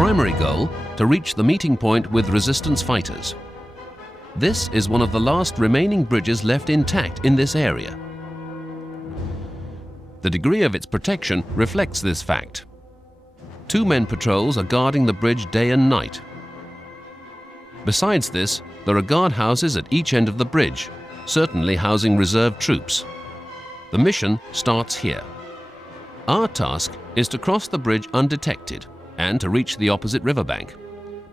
primary goal, to reach the meeting point with resistance fighters. This is one of the last remaining bridges left intact in this area. The degree of its protection reflects this fact. 2 men patrols are guarding the bridge day and night. Besides this, there are guardhouses at each end of the bridge, certainly housing reserve troops. The mission starts here. Our task is to cross the bridge undetected and to reach the opposite riverbank.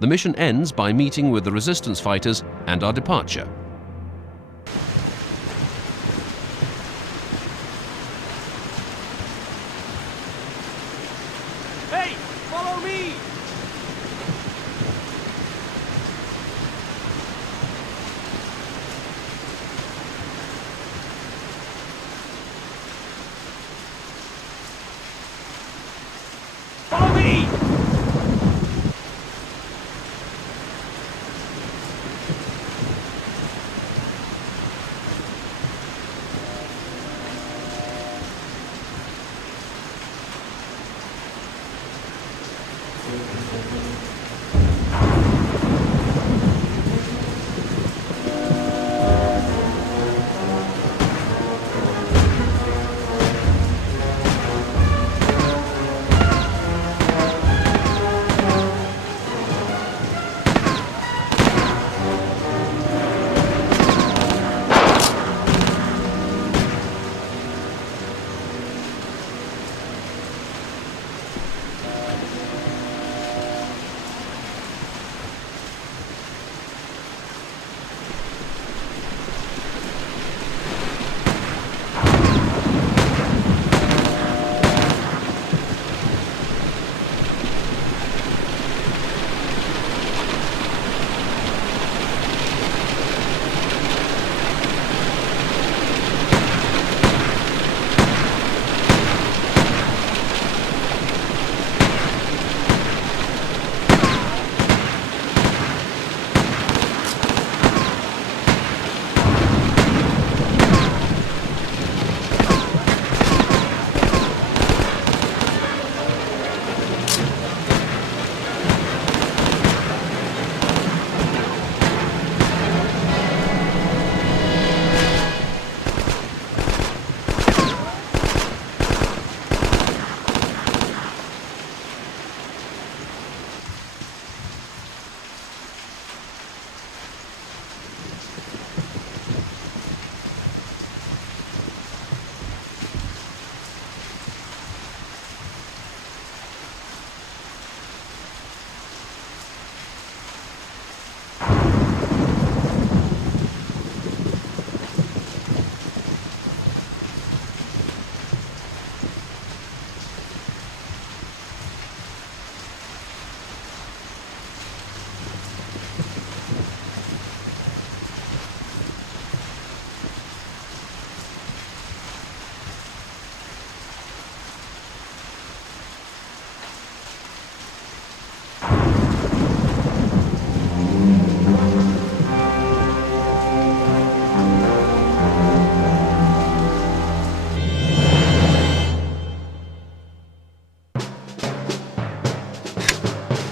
The mission ends by meeting with the resistance fighters and our departure. Hey, follow me! Follow me!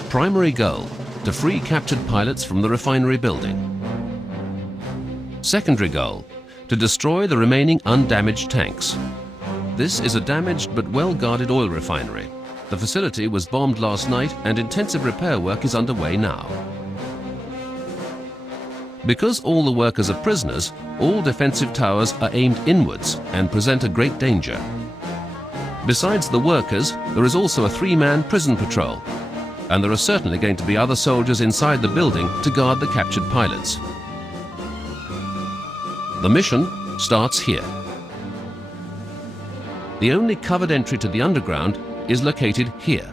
Primary goal, to free captured pilots from the refinery building. Secondary goal, to destroy the remaining undamaged tanks. This is a damaged but well-guarded oil refinery. The facility was bombed last night and intensive repair work is underway now. Because all the workers are prisoners, all defensive towers are aimed inwards and present a great danger. Besides the workers, there is also a 3-man prison patrol, and there are certainly going to be other soldiers inside the building to guard the captured pilots. The mission starts here. The only covered entry to the underground is located here.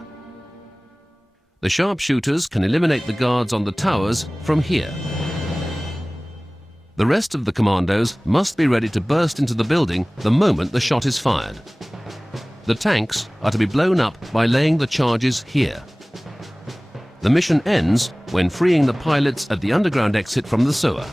The sharpshooters can eliminate the guards on the towers from here. The rest of the commandos must be ready to burst into the building the moment the shot is fired. The tanks are to be blown up by laying the charges here. The mission ends when freeing the pilots at the underground exit from the sewer.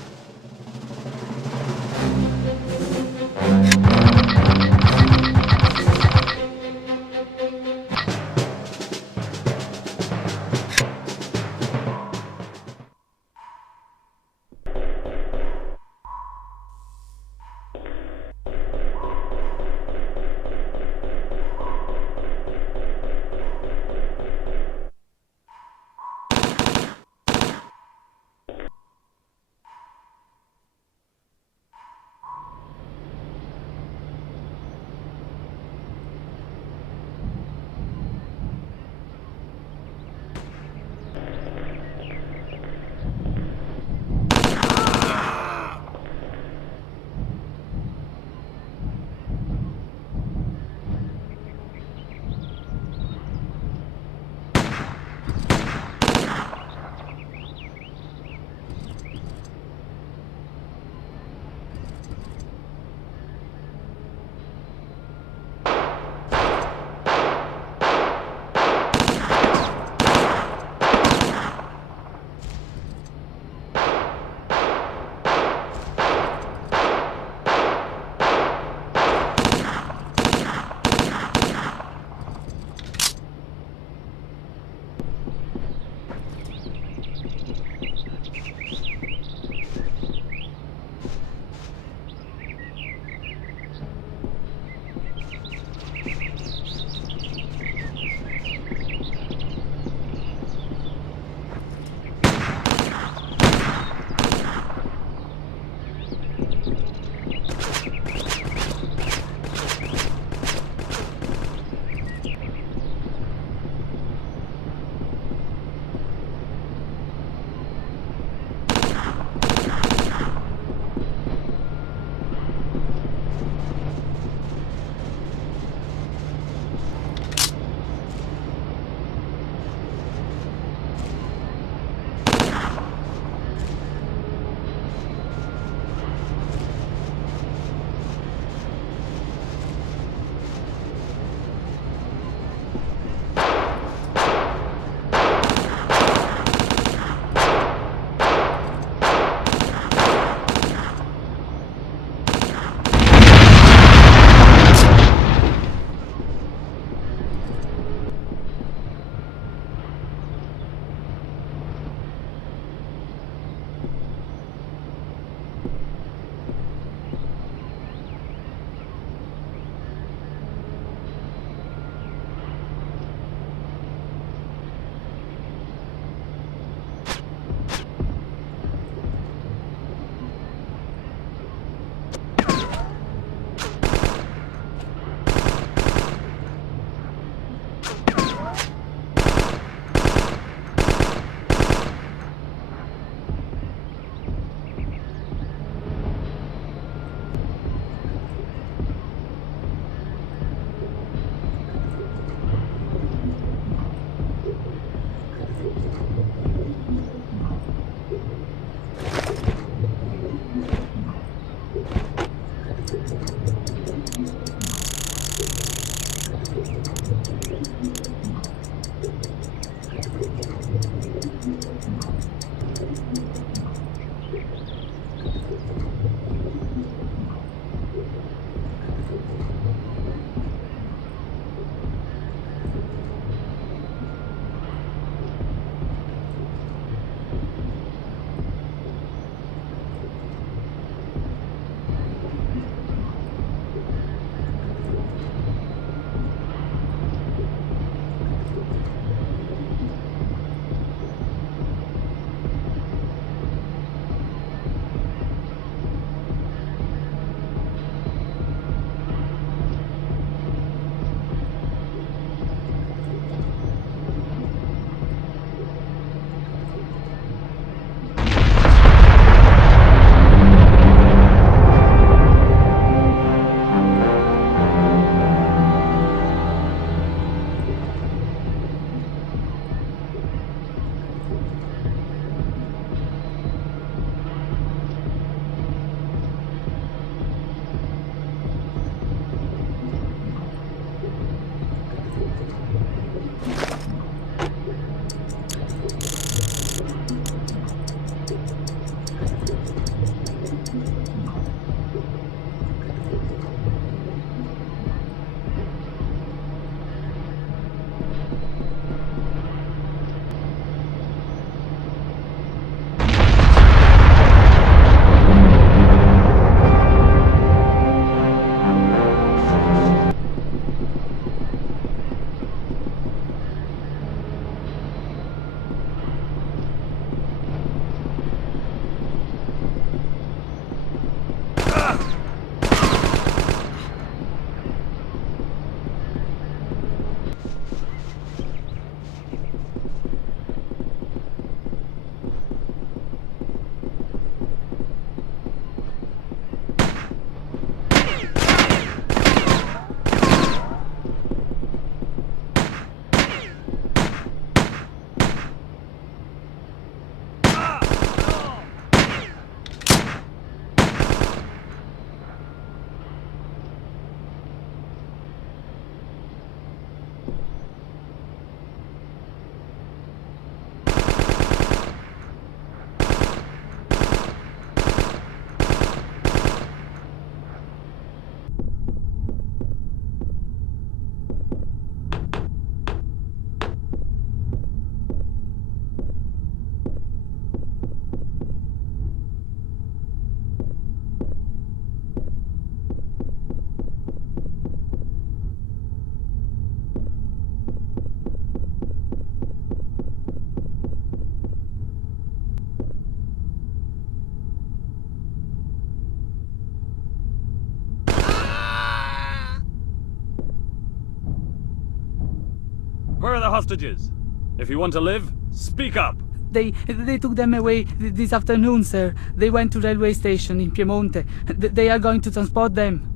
hostages. If you want to live, speak up. They took them away this afternoon, sir. They went to railway station in Piemonte. They are going to transport them.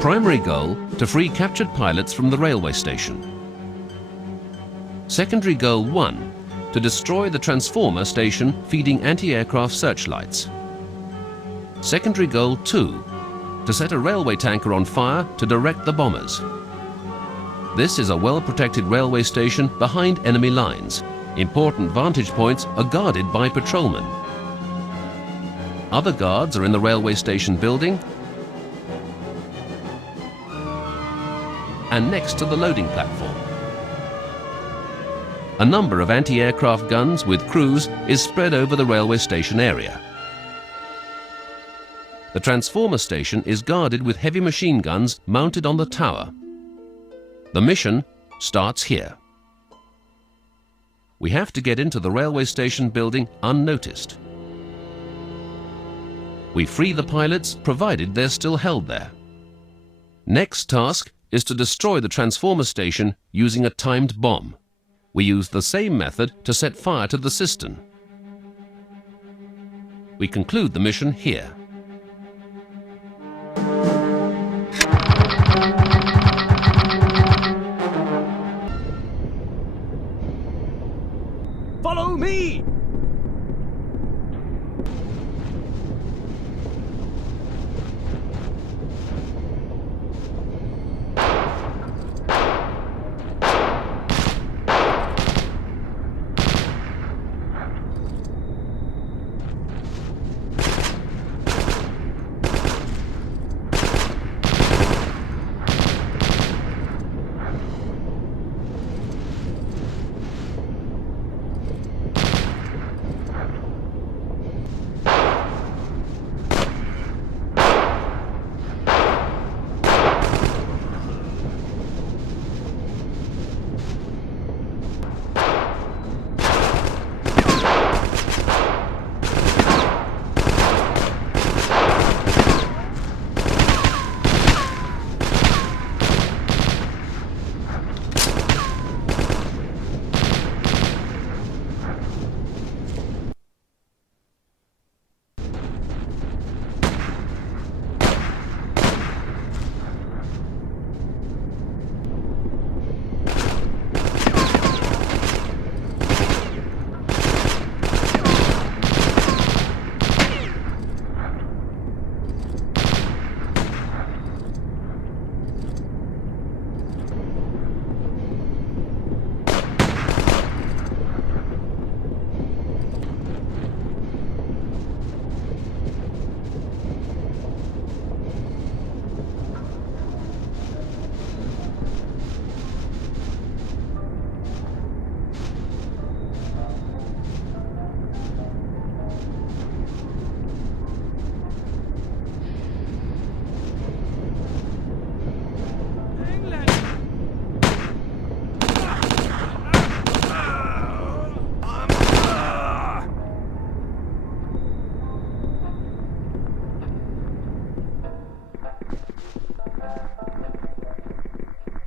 Primary goal, to free captured pilots from the railway station. Secondary goal 1, to destroy the transformer station feeding anti-aircraft searchlights. Secondary goal 2, to set a railway tanker on fire to direct the bombers. This is a well-protected railway station behind enemy lines. Important vantage points are guarded by patrolmen. Other guards are in the railway station building and next to the loading platform. A number of anti-aircraft guns with crews is spread over the railway station area. The transformer station is guarded with heavy machine guns mounted on the tower. The mission starts here. We have to get into the railway station building unnoticed. We free the pilots provided they're still held there. Next task is to destroy the transformer station using a timed bomb. We use the same method to set fire to the cistern. We conclude the mission here. Follow me!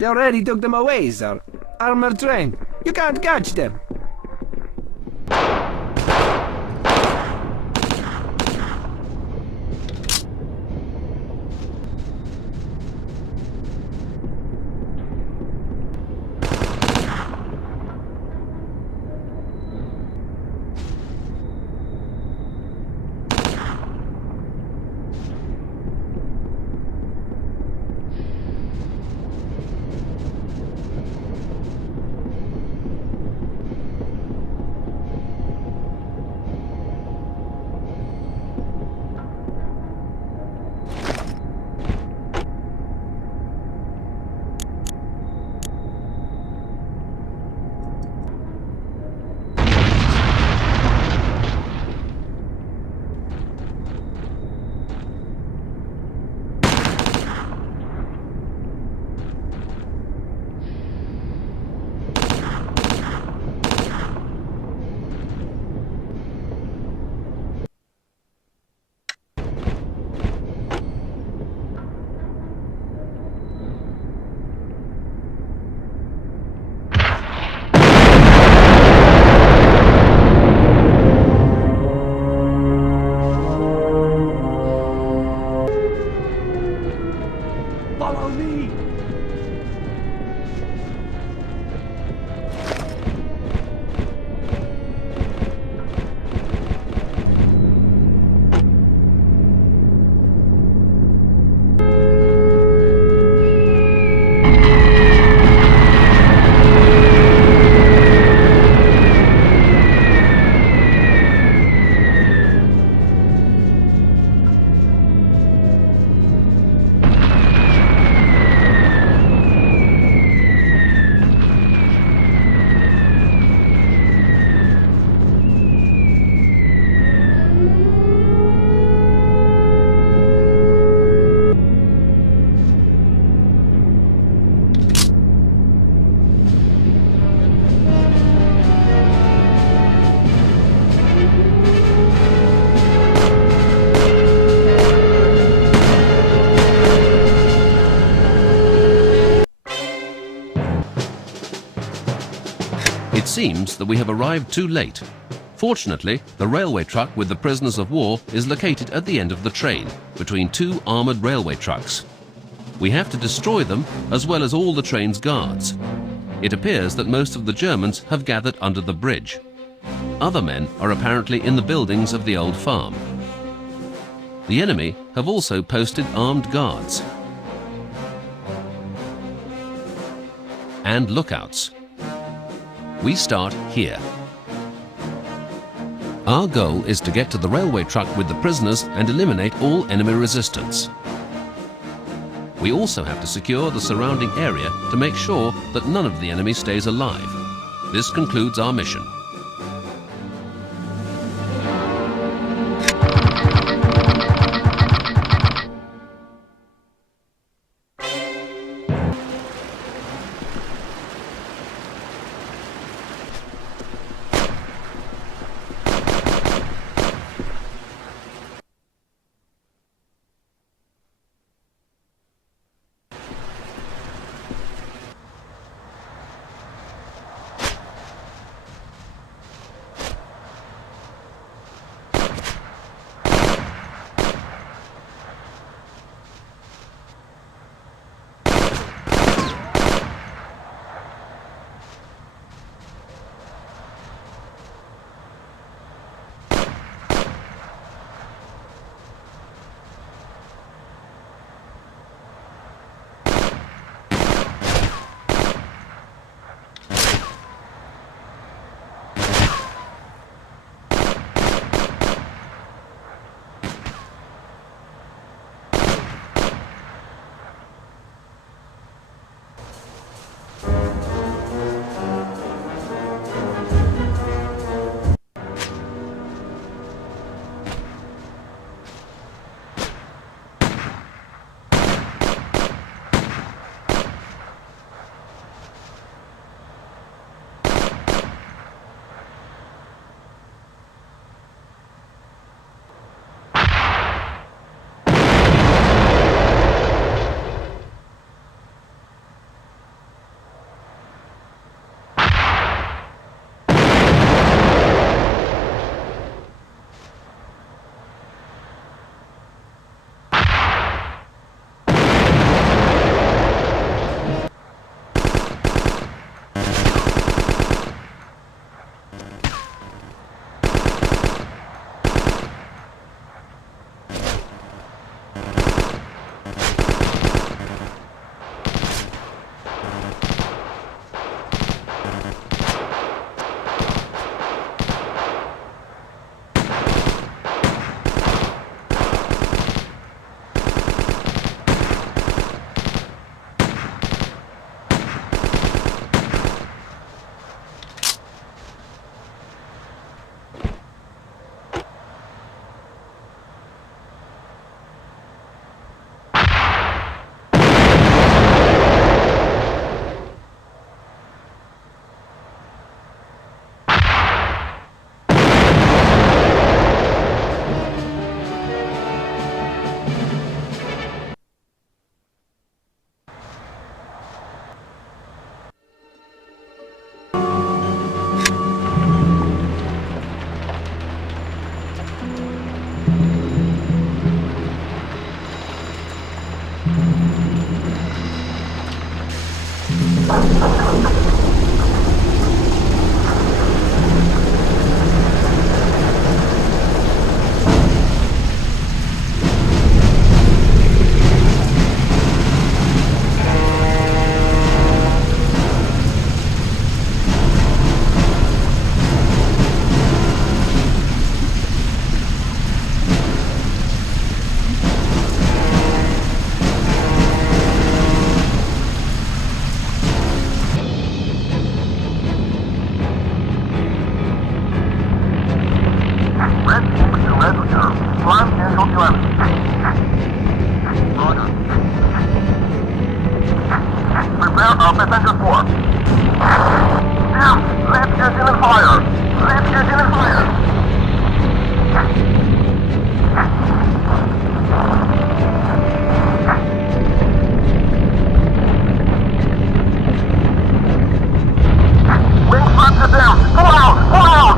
They already took them away, sir. Armored train. You can't catch them. Follow me! It seems that we have arrived too late. Fortunately, the railway truck with the prisoners of war is located at the end of the train, between two armoured railway trucks. We have to destroy them, as well as all the train's guards. It appears that most of the Germans have gathered under the bridge. Other men are apparently in the buildings of the old farm. The enemy have also posted armed guards and lookouts. We start here. Our goal is to get to the railway truck with the prisoners and eliminate all enemy resistance. We also have to secure the surrounding area to make sure that none of the enemy stays alive. This concludes our mission. passenger 4. Left engine and fire. Left engine and fire. Wing flaps are down. Pull out! Pull out!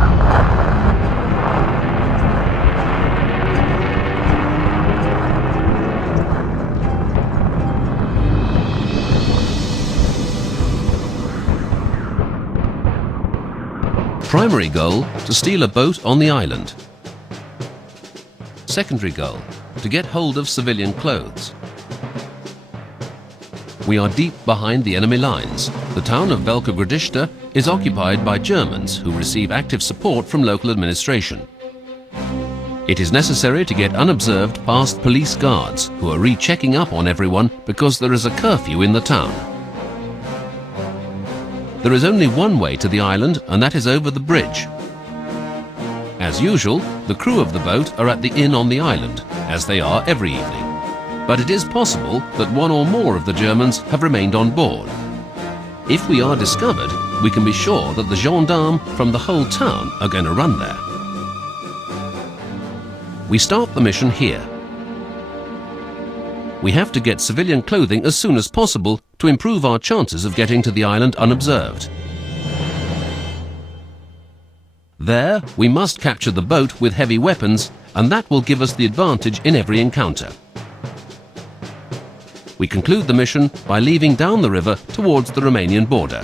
Primary goal, to steal a boat on the island. Secondary goal, to get hold of civilian clothes. We are deep behind the enemy lines. The town of Velkogradishta is occupied by Germans who receive active support from local administration. It is necessary to get unobserved past police guards who are rechecking up on everyone because there is a curfew in the town. There is only one way to the island, and that is over the bridge. As usual, the crew of the boat are at the inn on the island, as they are every evening. But it is possible that one or more of the Germans have remained on board. If we are discovered, we can be sure that the gendarmes from the whole town are going to run there. We start the mission here. We have to get civilian clothing as soon as possible to improve our chances of getting to the island unobserved. There, we must capture the boat with heavy weapons, and that will give us the advantage in every encounter. We conclude the mission by leaving down the river towards the Romanian border.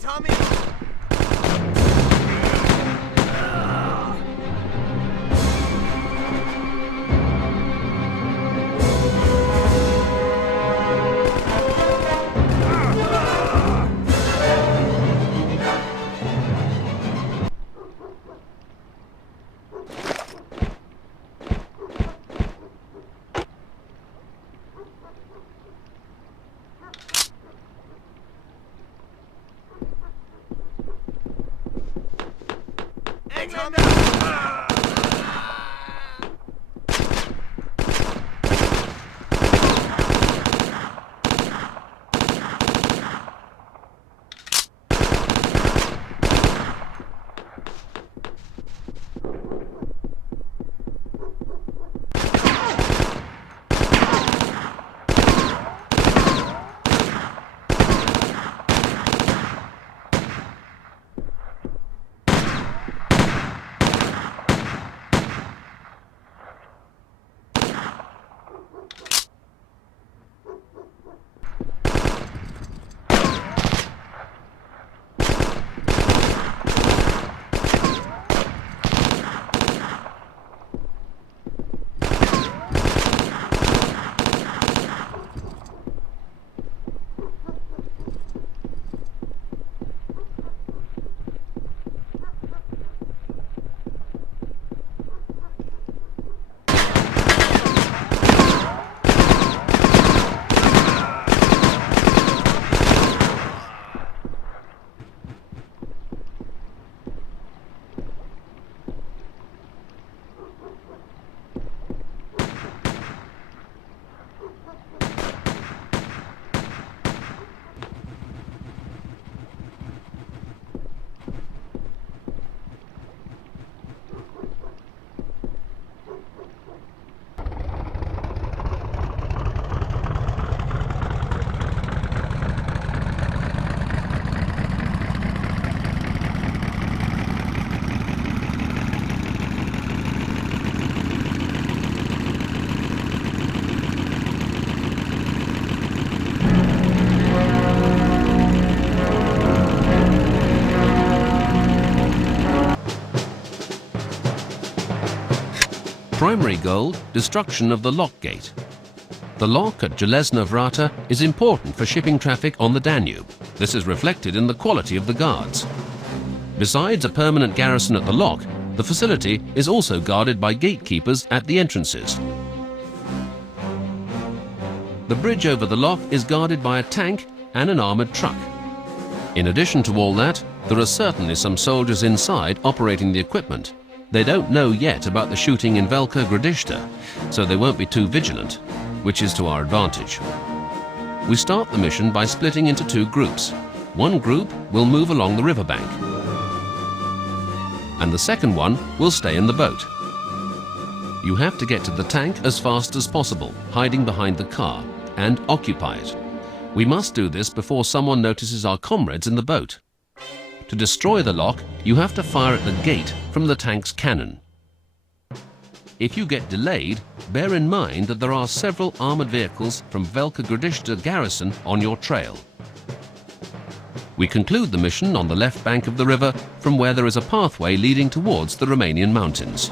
Tommy! Primary goal, destruction of the lock gate. The lock at Jelezna Vrata is important for shipping traffic on the Danube. This is reflected in the quality of the guards. Besides a permanent garrison at the lock, the facility is also guarded by gatekeepers at the entrances. The bridge over the lock is guarded by a tank and an armoured truck. In addition to all that, there are certainly some soldiers inside operating the equipment. They don't know yet about the shooting in Velika Gradišta, so they won't be too vigilant, which is to our advantage. We start the mission by splitting into two groups. One group will move along the riverbank, and the second one will stay in the boat. You have to get to the tank as fast as possible, hiding behind the car, and occupy it. We must do this before someone notices our comrades in the boat. To destroy the lock, you have to fire at the gate from the tank's cannon. If you get delayed, bear in mind that there are several armoured vehicles from Velika Gradišta garrison on your trail. We conclude the mission on the left bank of the river, from where there is a pathway leading towards the Romanian mountains.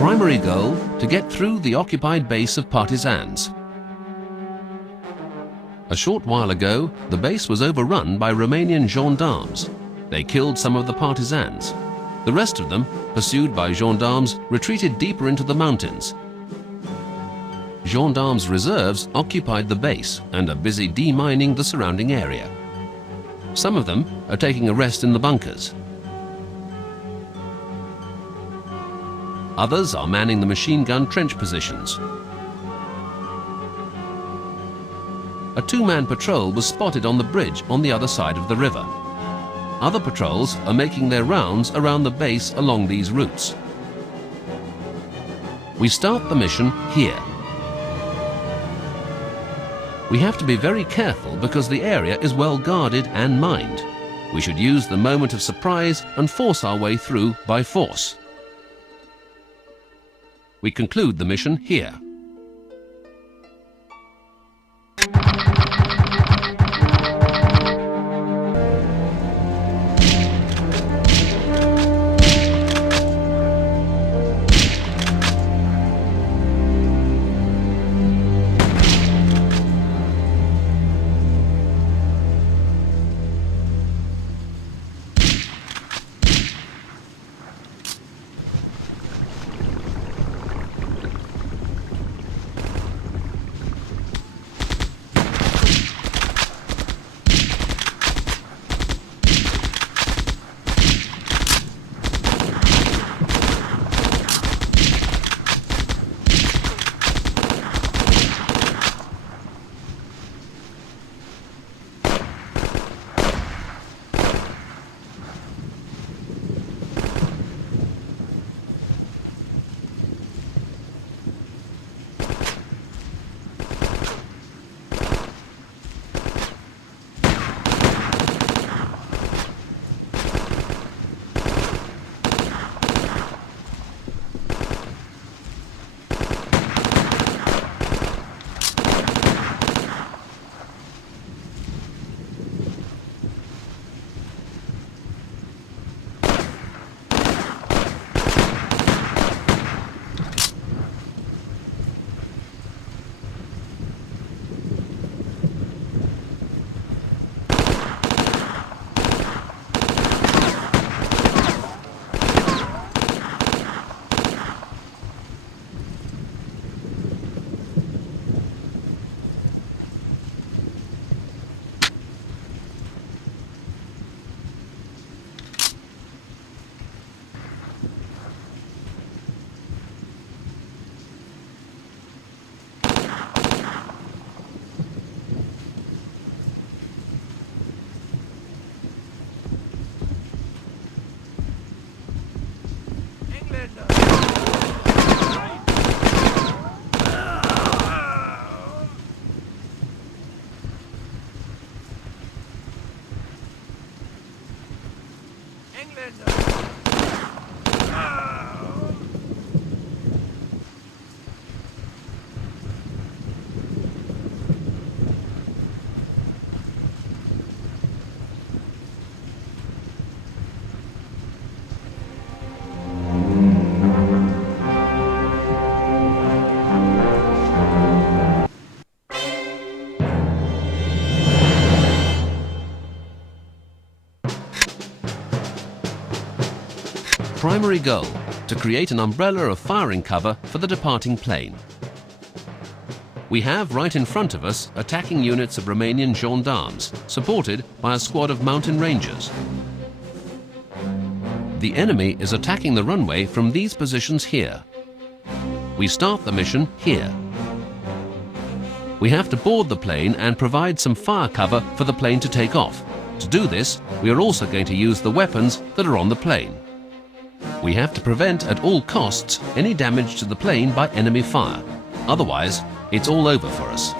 Primary goal, to get through the occupied base of partisans. A short while ago, the base was overrun by Romanian gendarmes. They killed some of the partisans. The rest of them, pursued by gendarmes, retreated deeper into the mountains. Gendarmes' reserves occupied the base and are busy demining the surrounding area. Some of them are taking a rest in the bunkers. Others are manning the machine gun trench positions. A two-man patrol was spotted on the bridge on the other side of the river. Other patrols are making their rounds around the base along these routes. We start the mission here. We have to be very careful because the area is well guarded and mined. We should use the moment of surprise and force our way through by force. We conclude the mission here. Primary goal: to create an umbrella of firing cover for the departing plane. We have right in front of us attacking units of Romanian gendarmes, supported by a squad of mountain rangers. The enemy is attacking the runway from these positions here. We start the mission here. We have to board the plane and provide some fire cover for the plane to take off. To do this, we are also going to use the weapons that are on the plane. We have to prevent at all costs any damage to the plane by enemy fire. Otherwise, it's all over for us.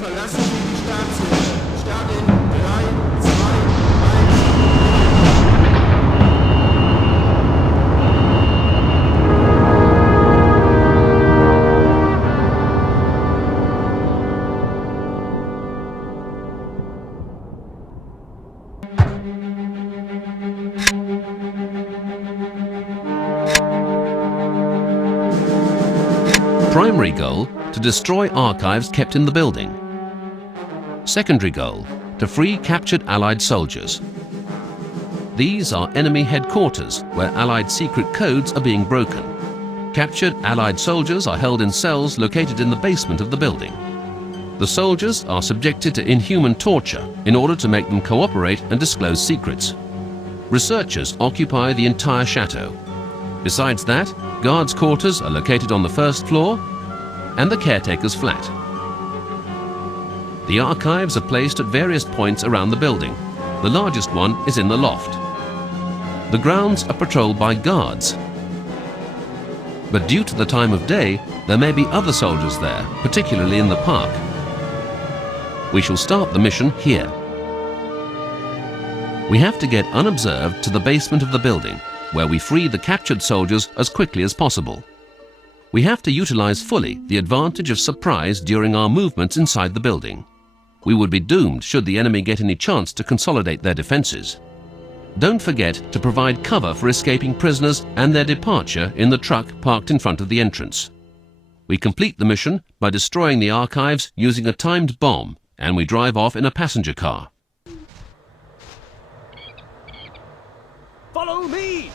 Verlassen Sie die Startzone. Primary goal, to destroy archives kept in the building. Secondary goal, to free captured Allied soldiers. These are enemy headquarters where Allied secret codes are being broken. Captured Allied soldiers are held in cells located in the basement of the building. The soldiers are subjected to inhuman torture in order to make them cooperate and disclose secrets. Researchers occupy the entire chateau. Besides that, guards' quarters are located on the first floor and the caretaker's flat. The archives are placed at various points around the building. The largest one is in the loft. The grounds are patrolled by guards. But due to the time of day, there may be other soldiers there, particularly in the park. We shall start the mission here. We have to get unobserved to the basement of the building, where we free the captured soldiers as quickly as possible. We have to utilize fully the advantage of surprise during our movements inside the building. We would be doomed should the enemy get any chance to consolidate their defenses. Don't forget to provide cover for escaping prisoners and their departure in the truck parked in front of the entrance. We complete the mission by destroying the archives using a timed bomb, and we drive off in a passenger car. Follow me!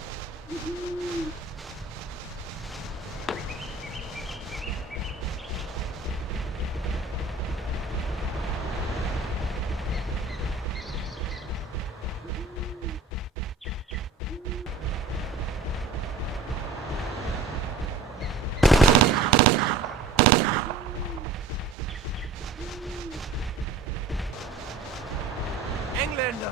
Engländer!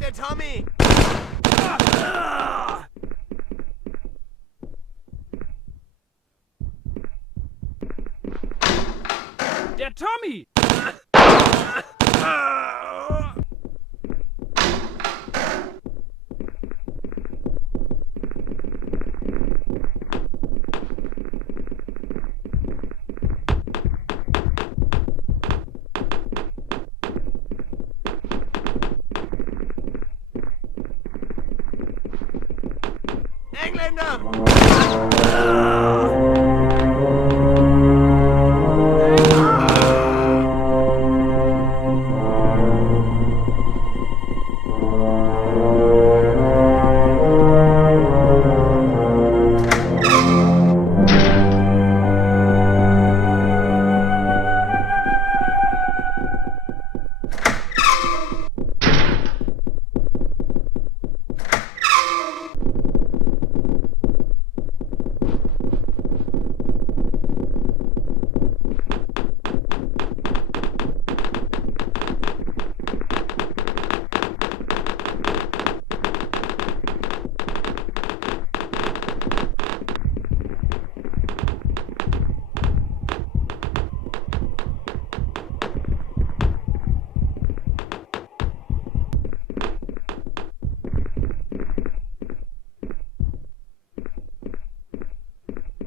Der Tommy! Der Tommy!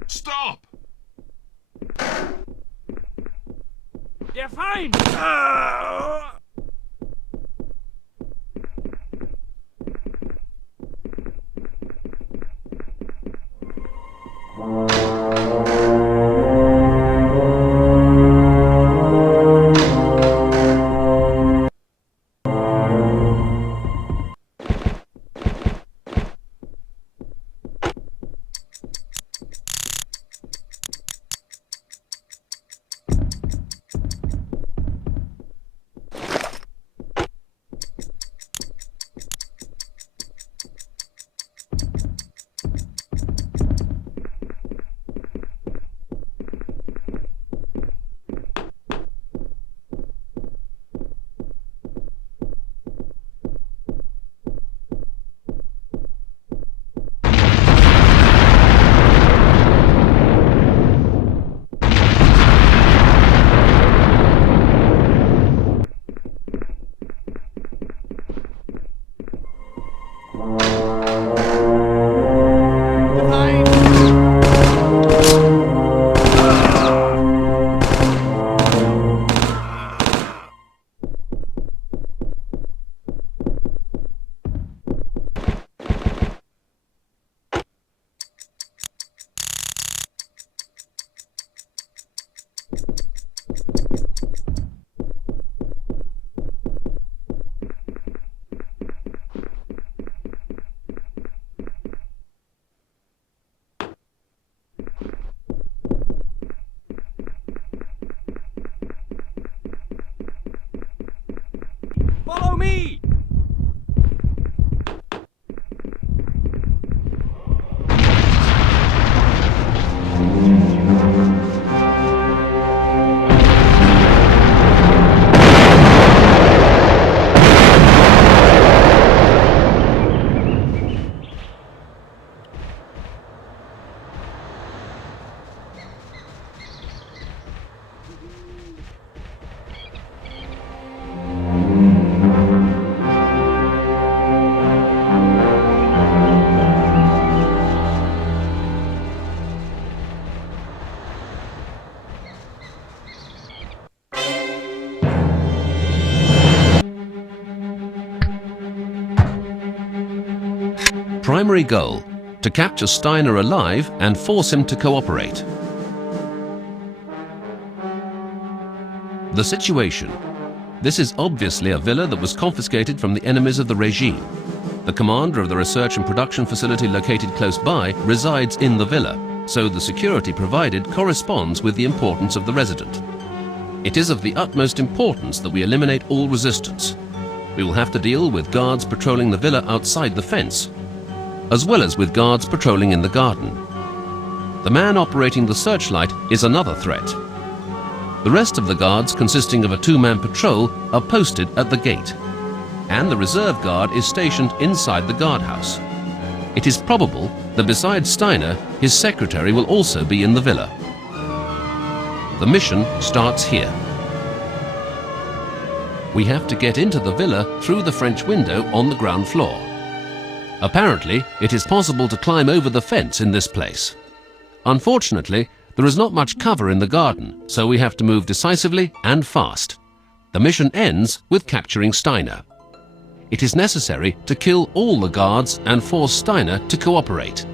Stop! Der Feind! Follow me! Primary goal: to capture Steiner alive and force him to cooperate. The situation. This is obviously a villa that was confiscated from the enemies of the regime. The commander of the research and production facility located close by resides in the villa, so the security provided corresponds with the importance of the resident. It is of the utmost importance that we eliminate all resistance. We will have to deal with guards patrolling the villa outside the fence, as well as with guards patrolling in the garden. The man operating the searchlight is another threat. The rest of the guards, consisting of a two-man patrol, are posted at the gate, and the reserve guard is stationed inside the guardhouse. It is probable that besides Steiner, his secretary will also be in the villa. The mission starts here. We have to get into the villa through the French window on the ground floor. Apparently, it is possible to climb over the fence in this place. Unfortunately, there is not much cover in the garden, so we have to move decisively and fast. The mission ends with capturing Steiner. It is necessary to kill all the guards and force Steiner to cooperate.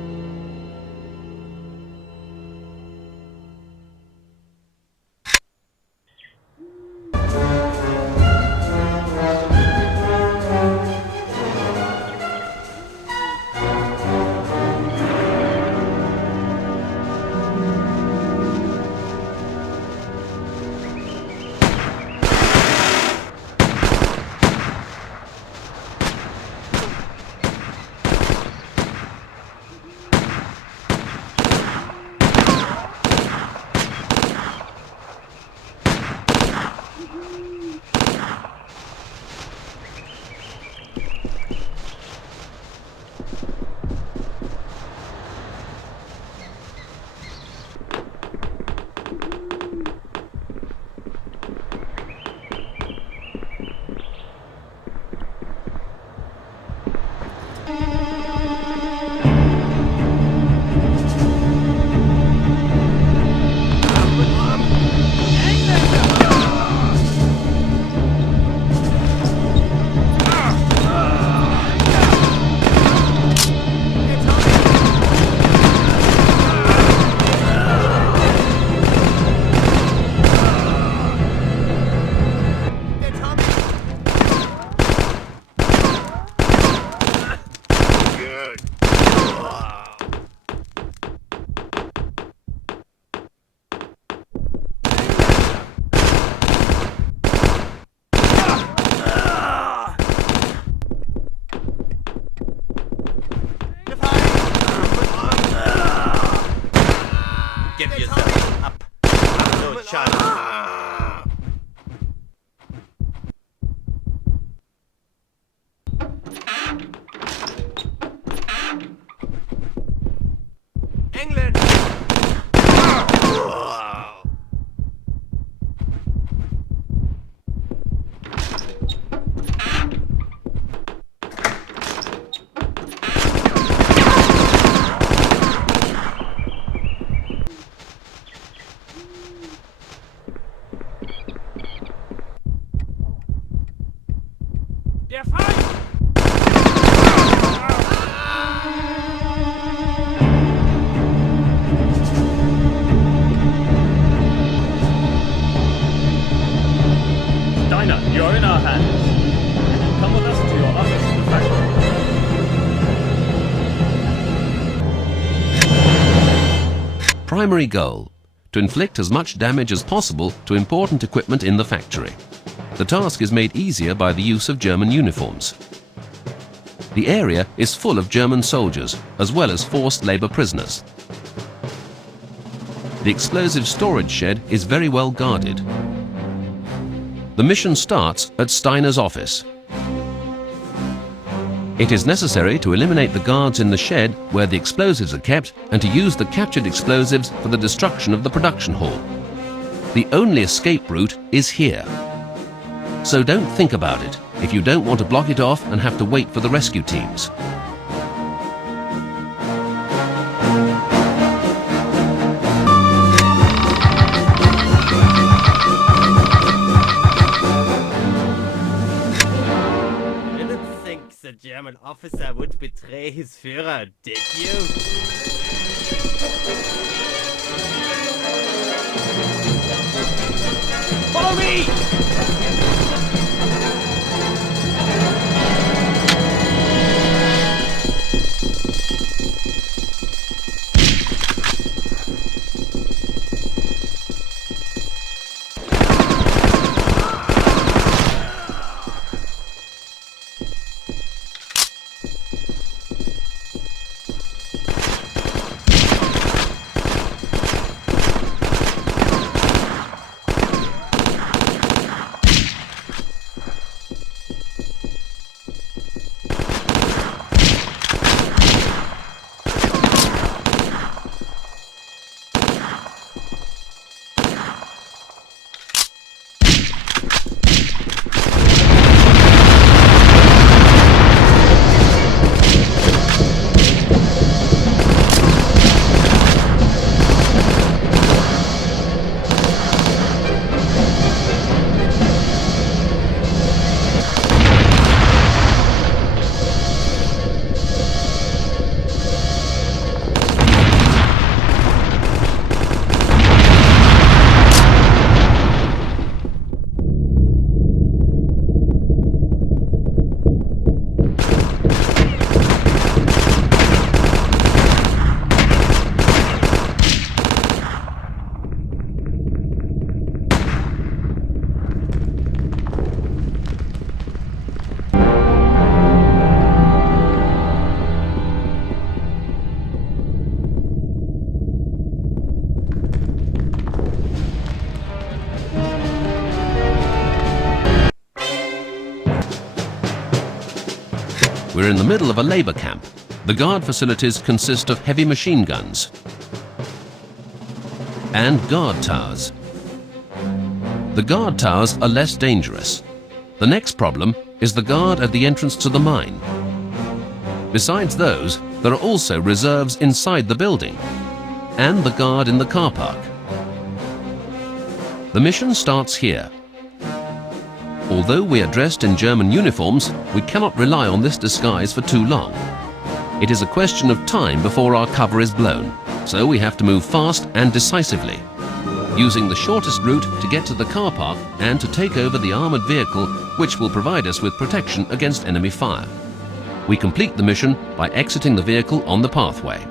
Give yourself up. No chance. England! Der Feind! Steiner, you are in our hands. Come with us to your office in the factory. Primary goal: to inflict as much damage as possible to important equipment in the factory. The task is made easier by the use of German uniforms. The area is full of German soldiers, as well as forced labor prisoners. The explosive storage shed is very well guarded. The mission starts at Steiner's office. It is necessary to eliminate the guards in the shed where the explosives are kept and to use the captured explosives for the destruction of the production hall. The only escape route is here. So don't think about it if you don't want to block it off and have to wait for the rescue teams. The German officer would betray his Führer, did you? Follow me! We're in the middle of a labor camp. The guard facilities consist of heavy machine guns and guard towers. The guard towers are less dangerous. The next problem is the guard at the entrance to the mine. Besides those, there are also reserves inside the building and the guard in the car park. The mission starts here. Although we are dressed in German uniforms, we cannot rely on this disguise for too long. It is a question of time before our cover is blown, so we have to move fast and decisively, using the shortest route to get to the car park and to take over the armored vehicle, which will provide us with protection against enemy fire. We complete the mission by exiting the vehicle on the pathway.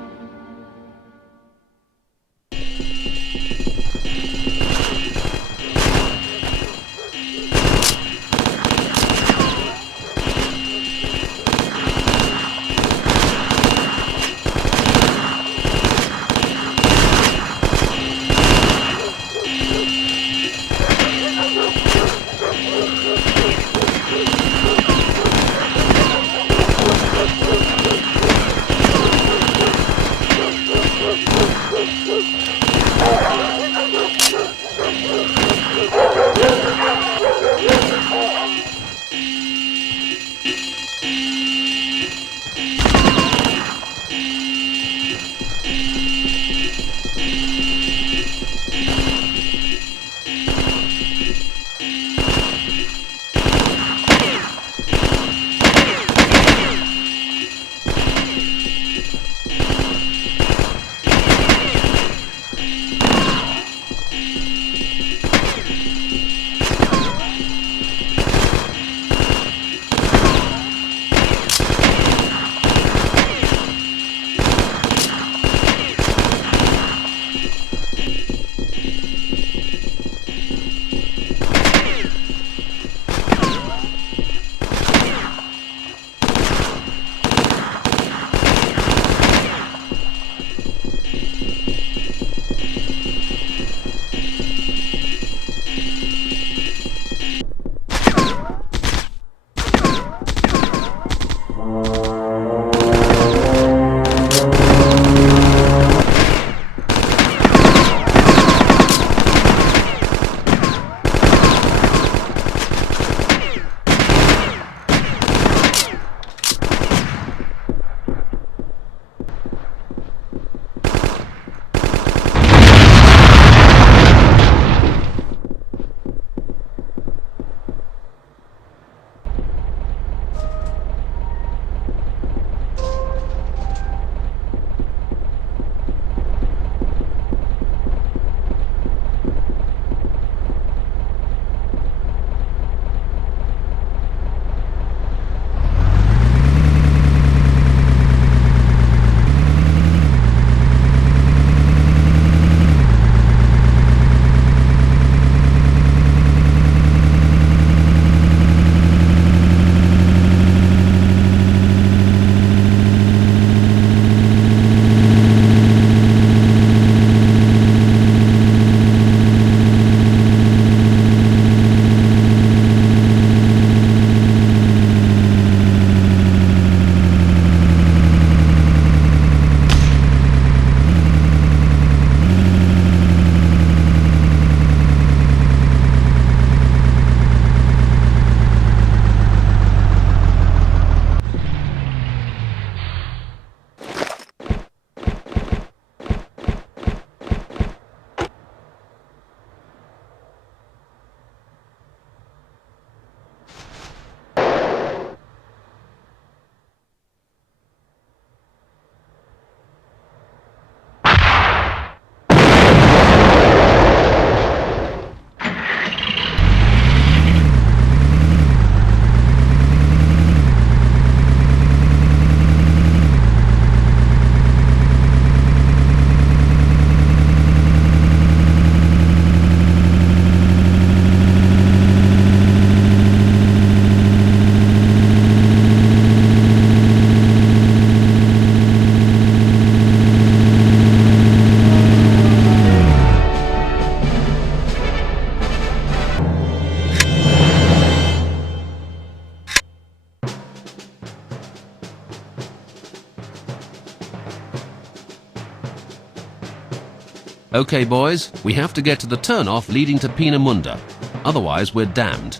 Okay, boys, we have to get to the turnoff leading to Peenemünde. Otherwise, we're damned.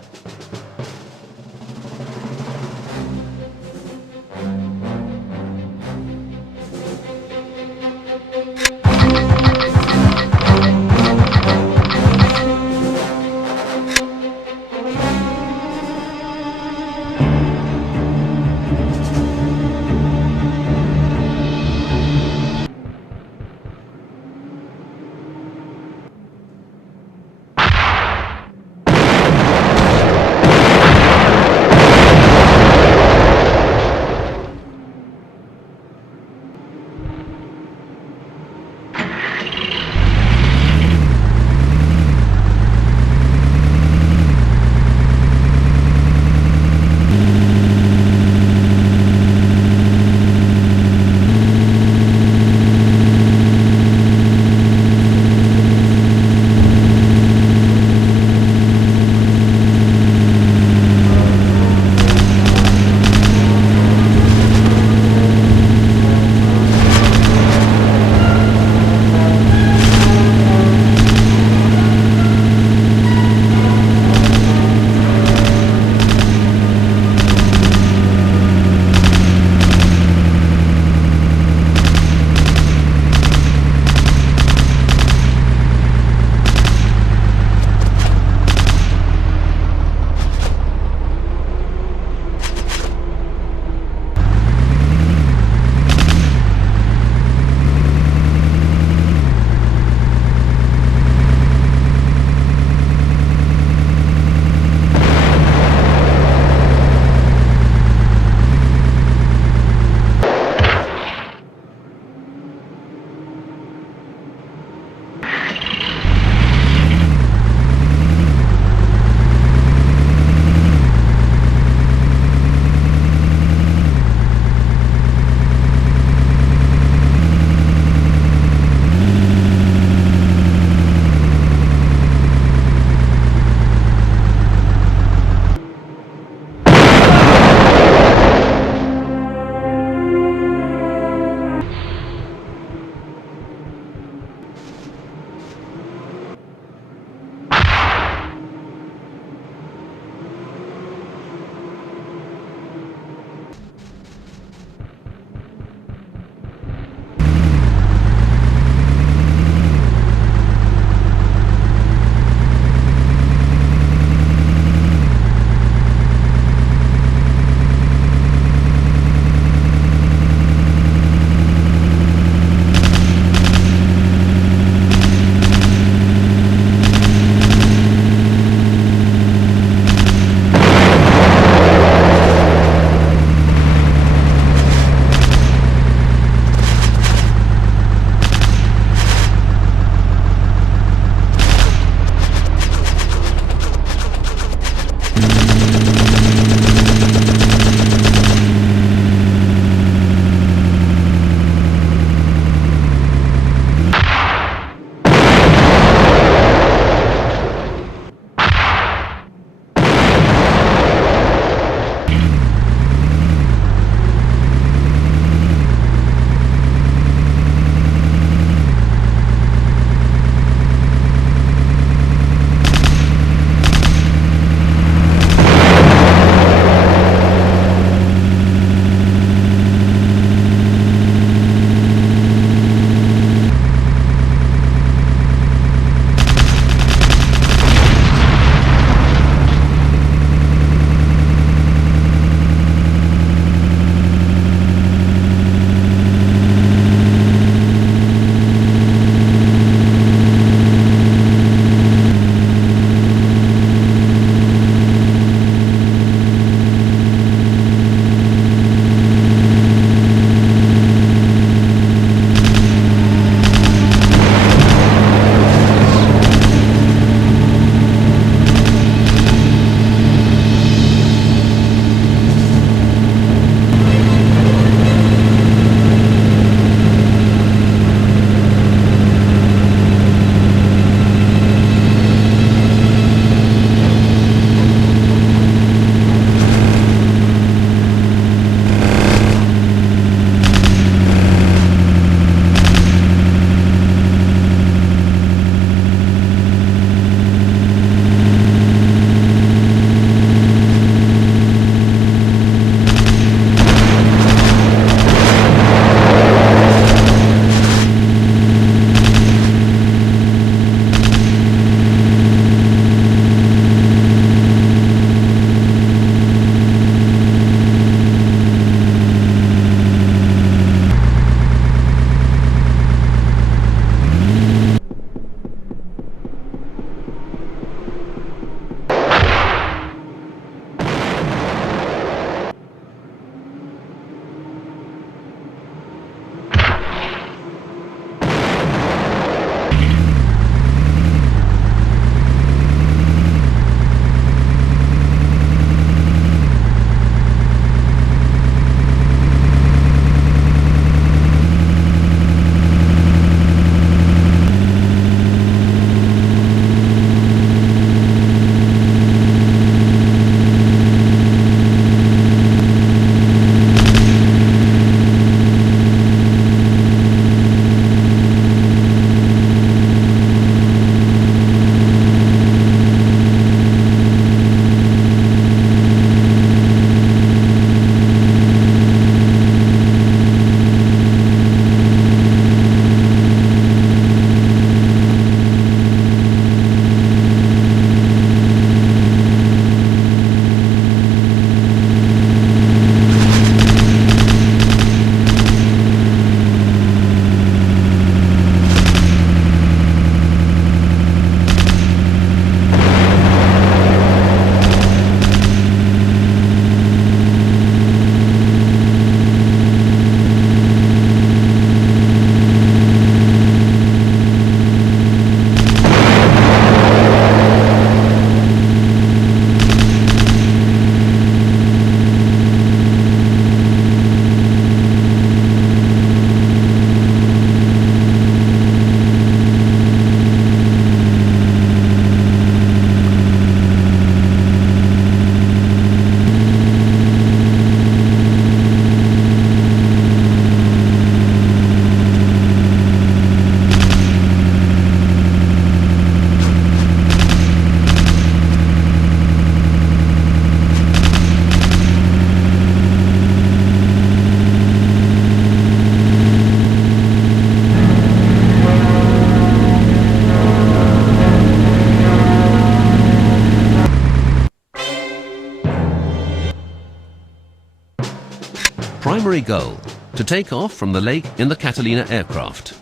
Primary goal, to take off from the lake in the Catalina aircraft.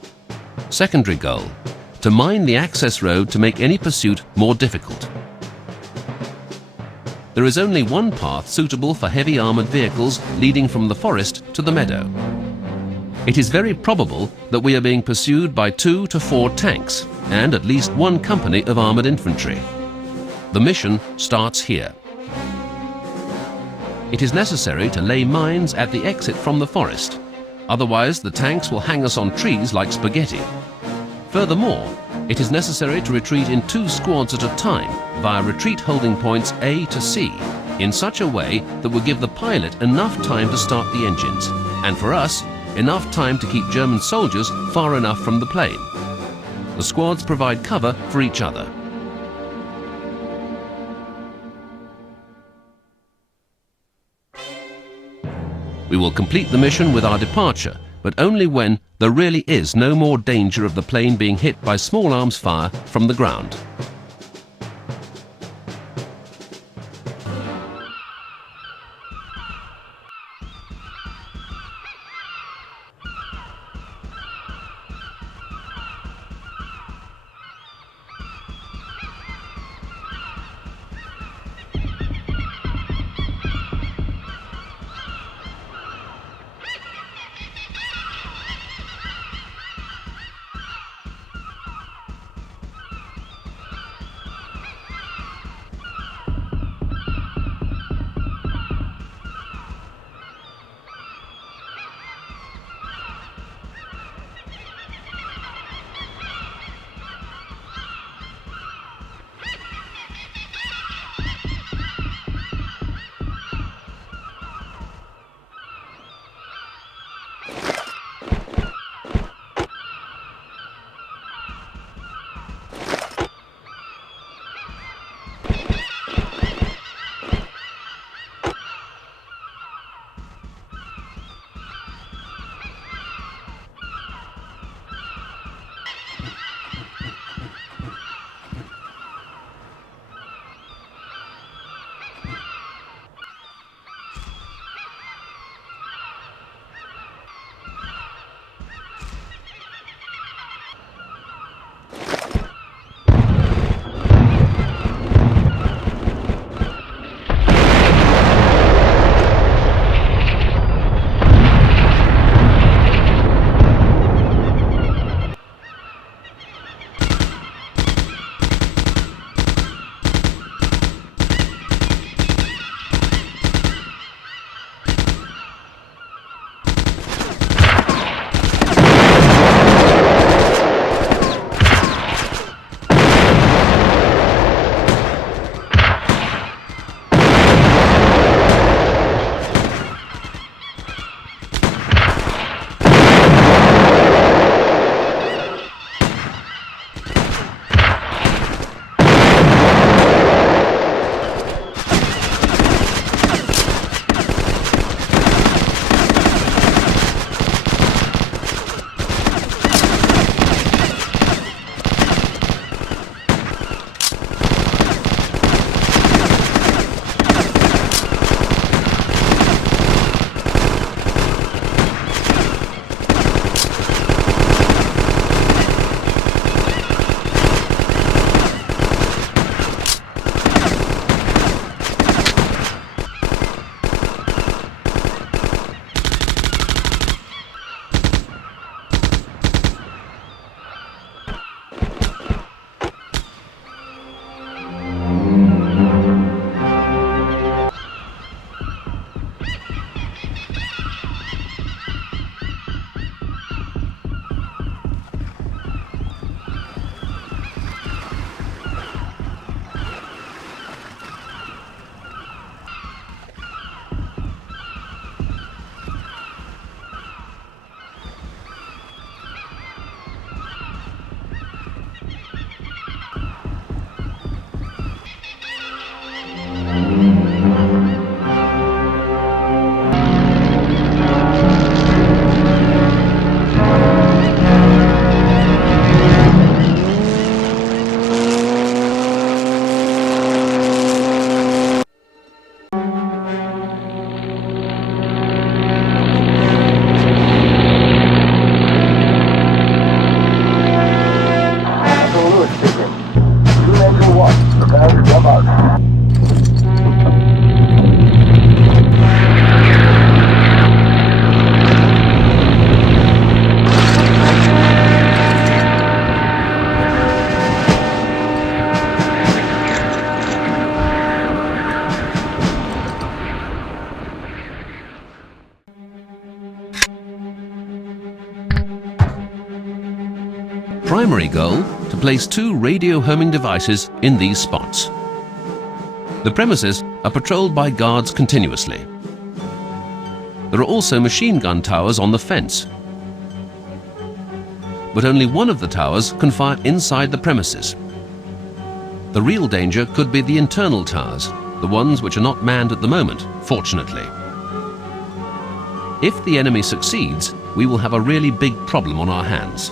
Secondary goal, to mine the access road to make any pursuit more difficult. There is only one path suitable for heavy armoured vehicles leading from the forest to the meadow. It is very probable that we are being pursued by 2 to 4 tanks and at least 1 company of armoured infantry. The mission starts here. It is necessary to lay mines at the exit from the forest, otherwise the tanks will hang us on trees like spaghetti. Furthermore, it is necessary to retreat in 2 squads at a time via retreat holding points A to C in such a way that will give the pilot enough time to start the engines, and for us, enough time to keep German soldiers far enough from the plane. The squads provide cover for each other. We will complete the mission with our departure, but only when there really is no more danger of the plane being hit by small arms fire from the ground. Primary goal, to place 2 radio homing devices in these spots. The premises are patrolled by guards continuously. There are also machine gun towers on the fence, but only one of the towers can fire inside the premises. The real danger could be the internal towers, the ones which are not manned at the moment, fortunately. If the enemy succeeds, we will have a really big problem on our hands.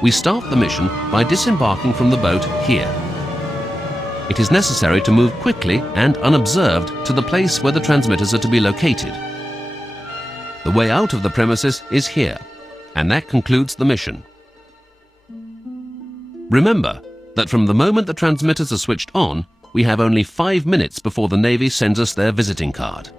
We start the mission by disembarking from the boat here. It is necessary to move quickly and unobserved to the place where the transmitters are to be located. The way out of the premises is here, and that concludes the mission. Remember that from the moment the transmitters are switched on, we have only 5 minutes before the Navy sends us their visiting card.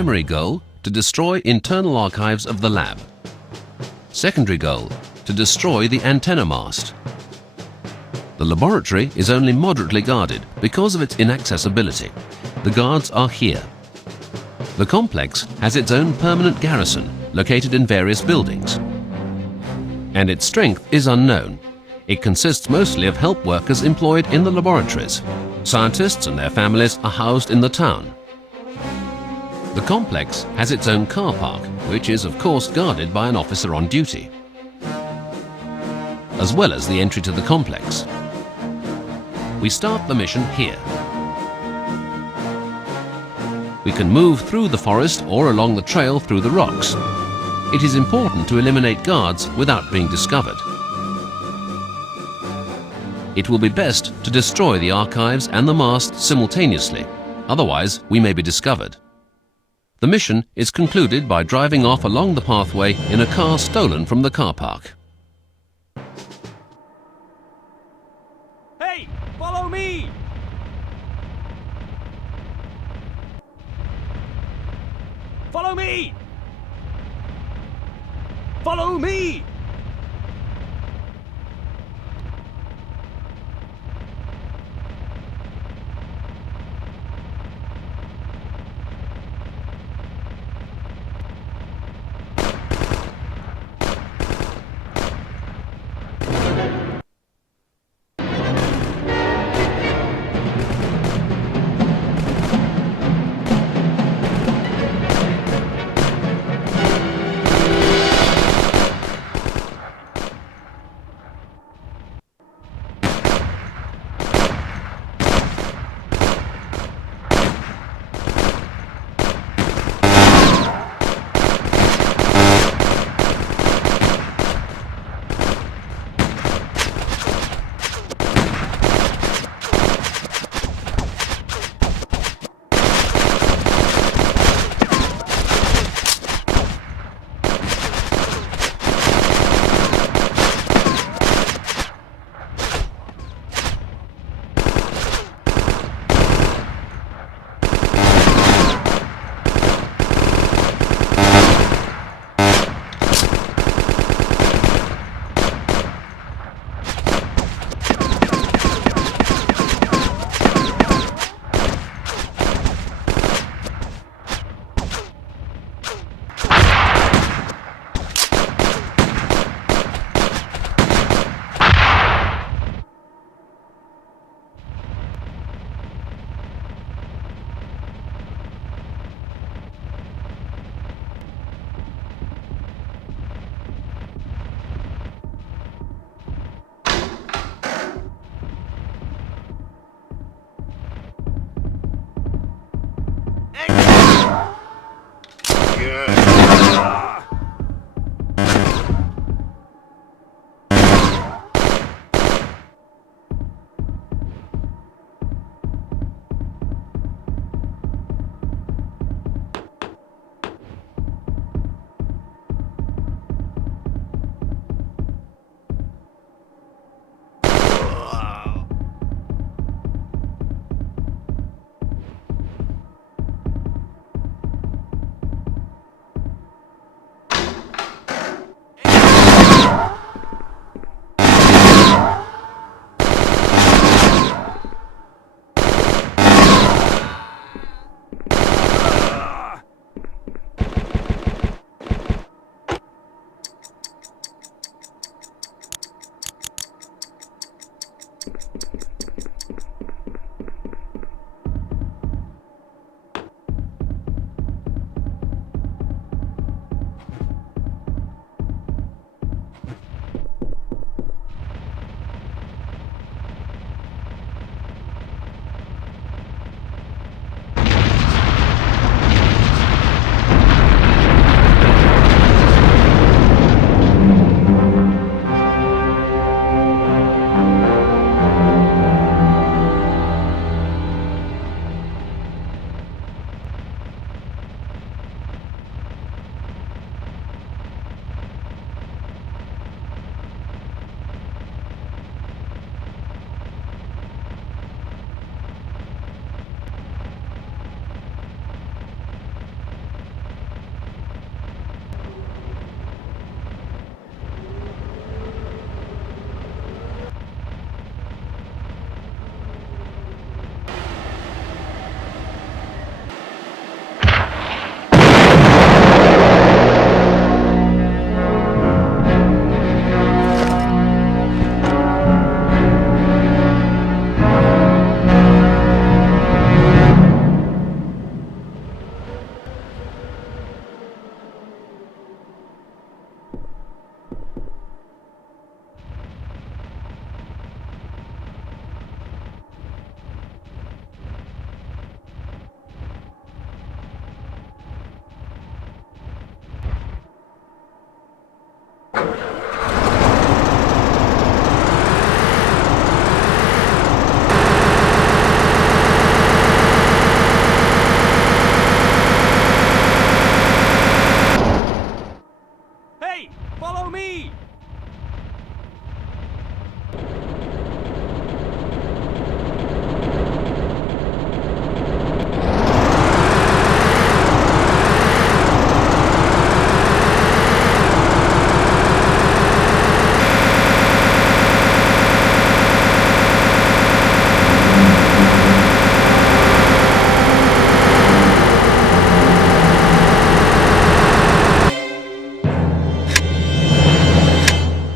Primary goal, to destroy internal archives of the lab. Secondary goal, to destroy the antenna mast. The laboratory is only moderately guarded because of its inaccessibility. The guards are here. The complex has its own permanent garrison located in various buildings. And its strength is unknown. It consists mostly of help workers employed in the laboratories. Scientists and their families are housed in the town. The complex has its own car park, which is of course guarded by an officer on duty, as well as the entry to the complex. We start the mission here. We can move through the forest or along the trail through the rocks. It is important to eliminate guards without being discovered. It will be best to destroy the archives and the mast simultaneously, otherwise we may be discovered. The mission is concluded by driving off along the pathway in a car stolen from the car park. Hey, follow me! Follow me! Follow me!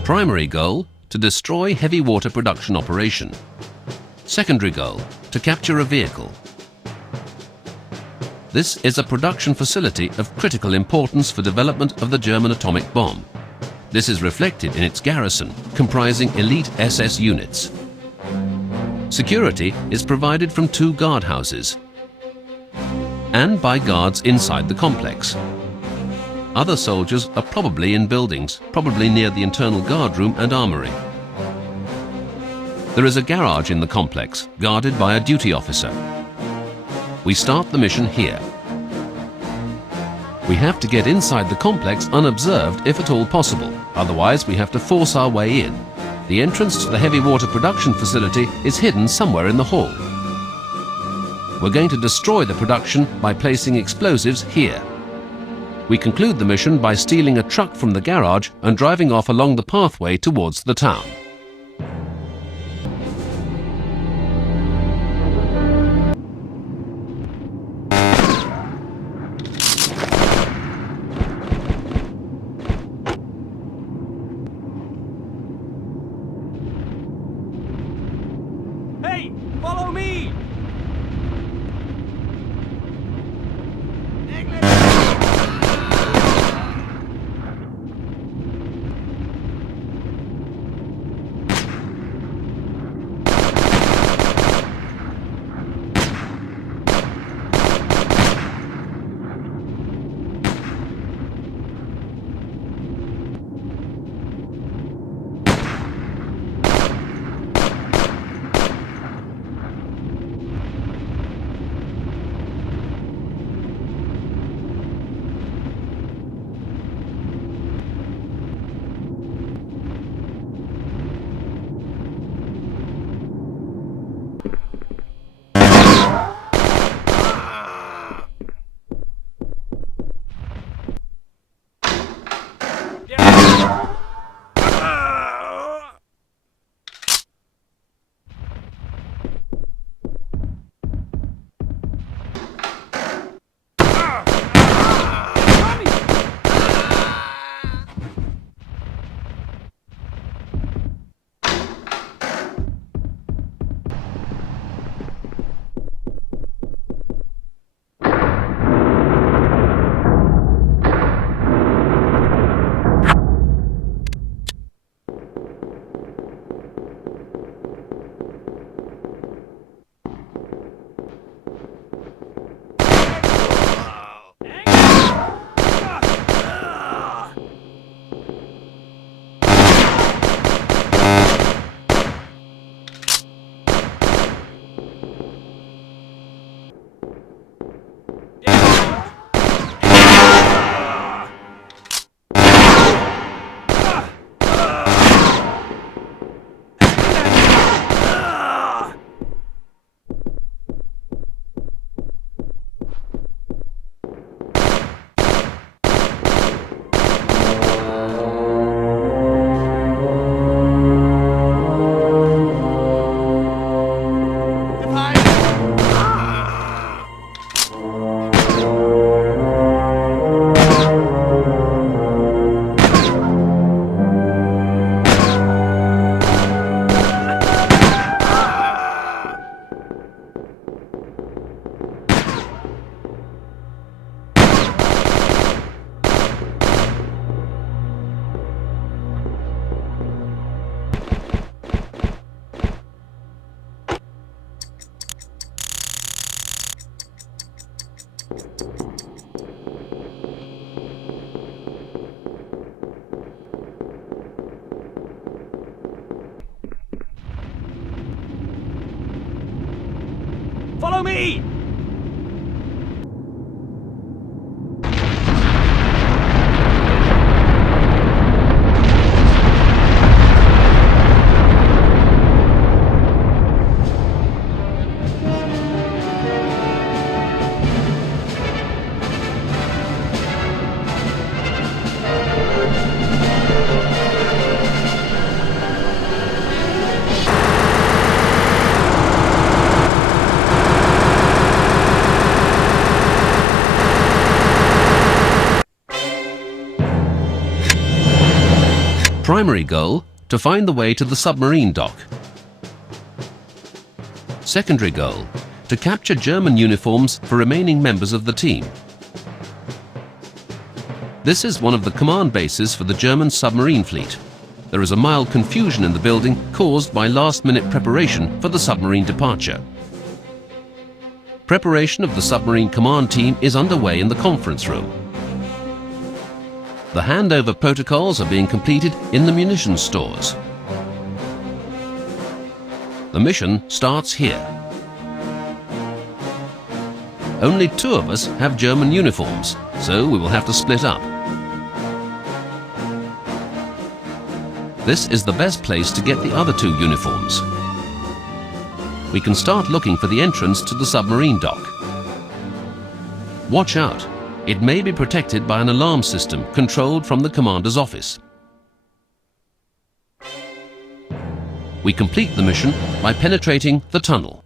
Primary goal, to destroy heavy water production operation. Secondary goal, to capture a vehicle. This is a production facility of critical importance for development of the German atomic bomb. This is reflected in its garrison, comprising elite SS units. Security is provided from 2 guardhouses and by guards inside the complex. Other soldiers are probably in buildings, probably near the internal guard room and armory. There is a garage in the complex, guarded by a duty officer. We start the mission here. We have to get inside the complex unobserved if at all possible, otherwise we have to force our way in. The entrance to the heavy water production facility is hidden somewhere in the hall. We're going to destroy the production by placing explosives here. We conclude the mission by stealing a truck from the garage and driving off along the pathway towards the town. Hey, follow me! Follow me! Primary goal, to find the way to the submarine dock. Secondary goal, to capture German uniforms for remaining members of the team. This is one of the command bases for the German submarine fleet. There is a mild confusion in the building caused by last-minute preparation for the submarine departure. Preparation of the submarine command team is underway in the conference room. The handover protocols are being completed in the munitions stores. The mission starts here. Only 2 of us have German uniforms, so we will have to split up. This is the best place to get the other 2 uniforms. We can start looking for the entrance to the submarine dock. Watch out! It may be protected by an alarm system controlled from the commander's office. We complete the mission by penetrating the tunnel.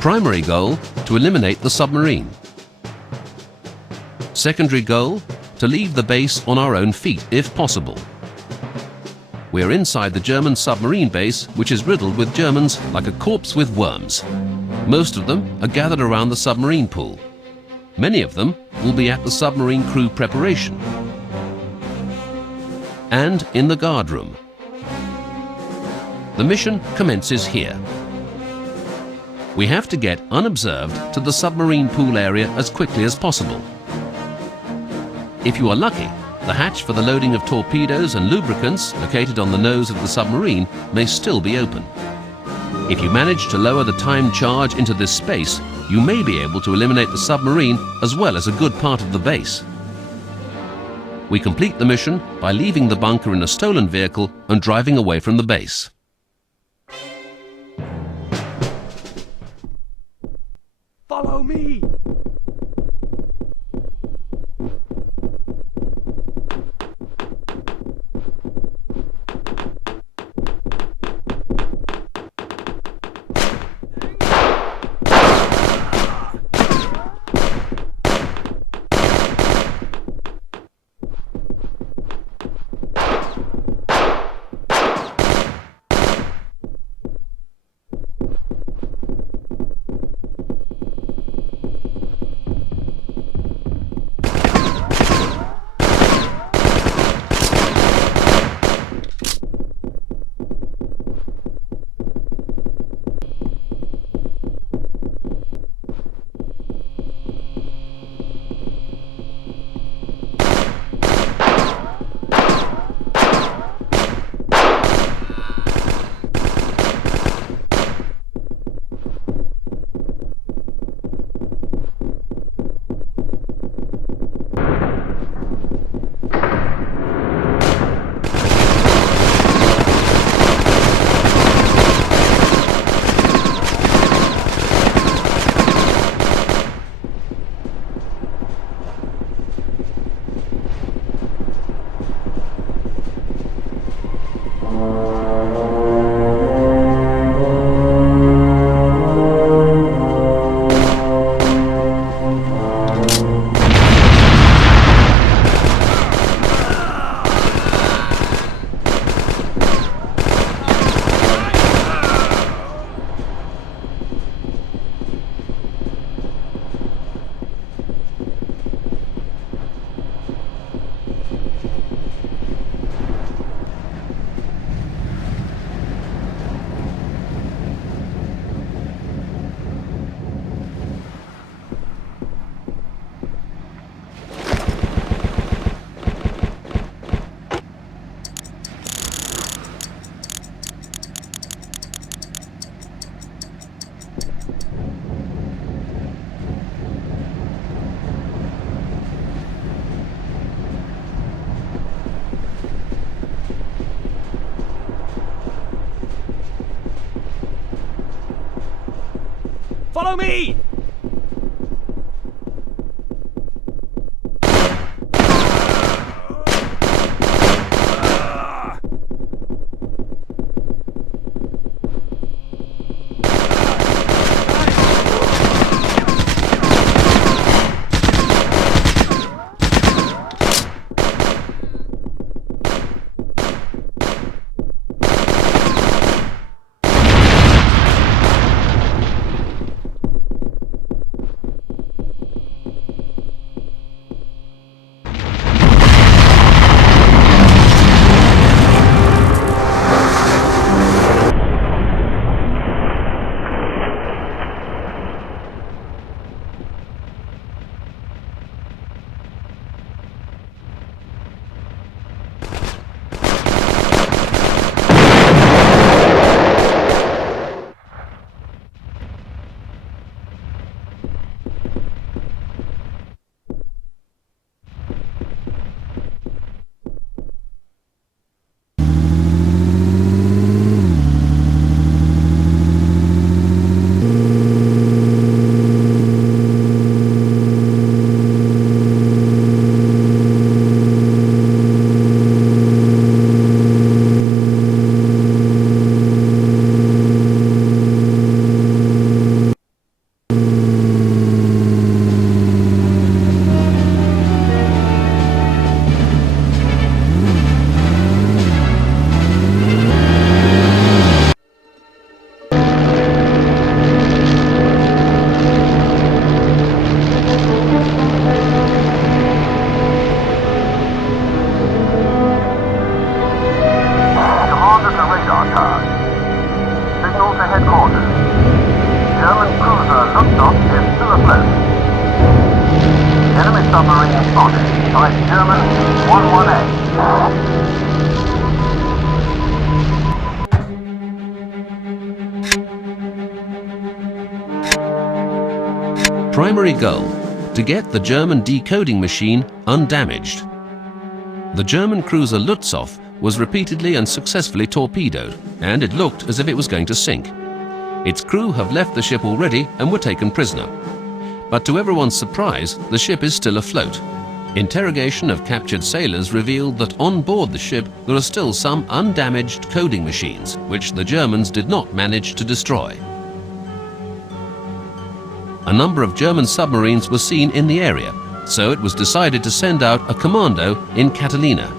Primary goal, to eliminate the submarine. Secondary goal, to leave the base on our own feet if possible. We're inside the German submarine base, which is riddled with Germans like a corpse with worms. Most of them are gathered around the submarine pool. Many of them will be at the submarine crew preparation and in the guard room. The mission commences here. We have to get unobserved to the submarine pool area as quickly as possible. If you are lucky, the hatch for the loading of torpedoes and lubricants, located on the nose of the submarine, may still be open. If you manage to lower the timed charge into this space, you may be able to eliminate the submarine as well as a good part of the base. We complete the mission by leaving the bunker in a stolen vehicle and driving away from the base. Follow me! Follow me! to headquarters. German cruiser Luftwaffe is still afloat. Enemy submarine spotted. Type German 11A. Primary goal: to get the German decoding machine undamaged. The German cruiser Lutzow was repeatedly and successfully torpedoed, and it looked as if it was going to sink. Its crew have left the ship already and were taken prisoner. But to everyone's surprise, the ship is still afloat. Interrogation of captured sailors revealed that on board the ship there are still some undamaged coding machines, which the Germans did not manage to destroy. A number of German submarines were seen in the area, so it was decided to send out a commando in Catalina.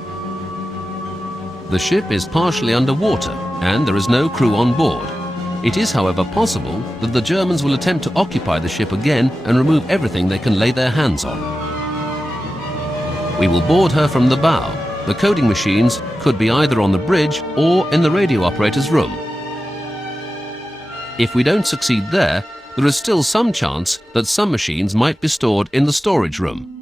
The ship is partially underwater and there is no crew on board. It is, however, possible that the Germans will attempt to occupy the ship again and remove everything they can lay their hands on. We will board her from the bow. The coding machines could be either on the bridge or in the radio operator's room. If we don't succeed there, there is still some chance that some machines might be stored in the storage room.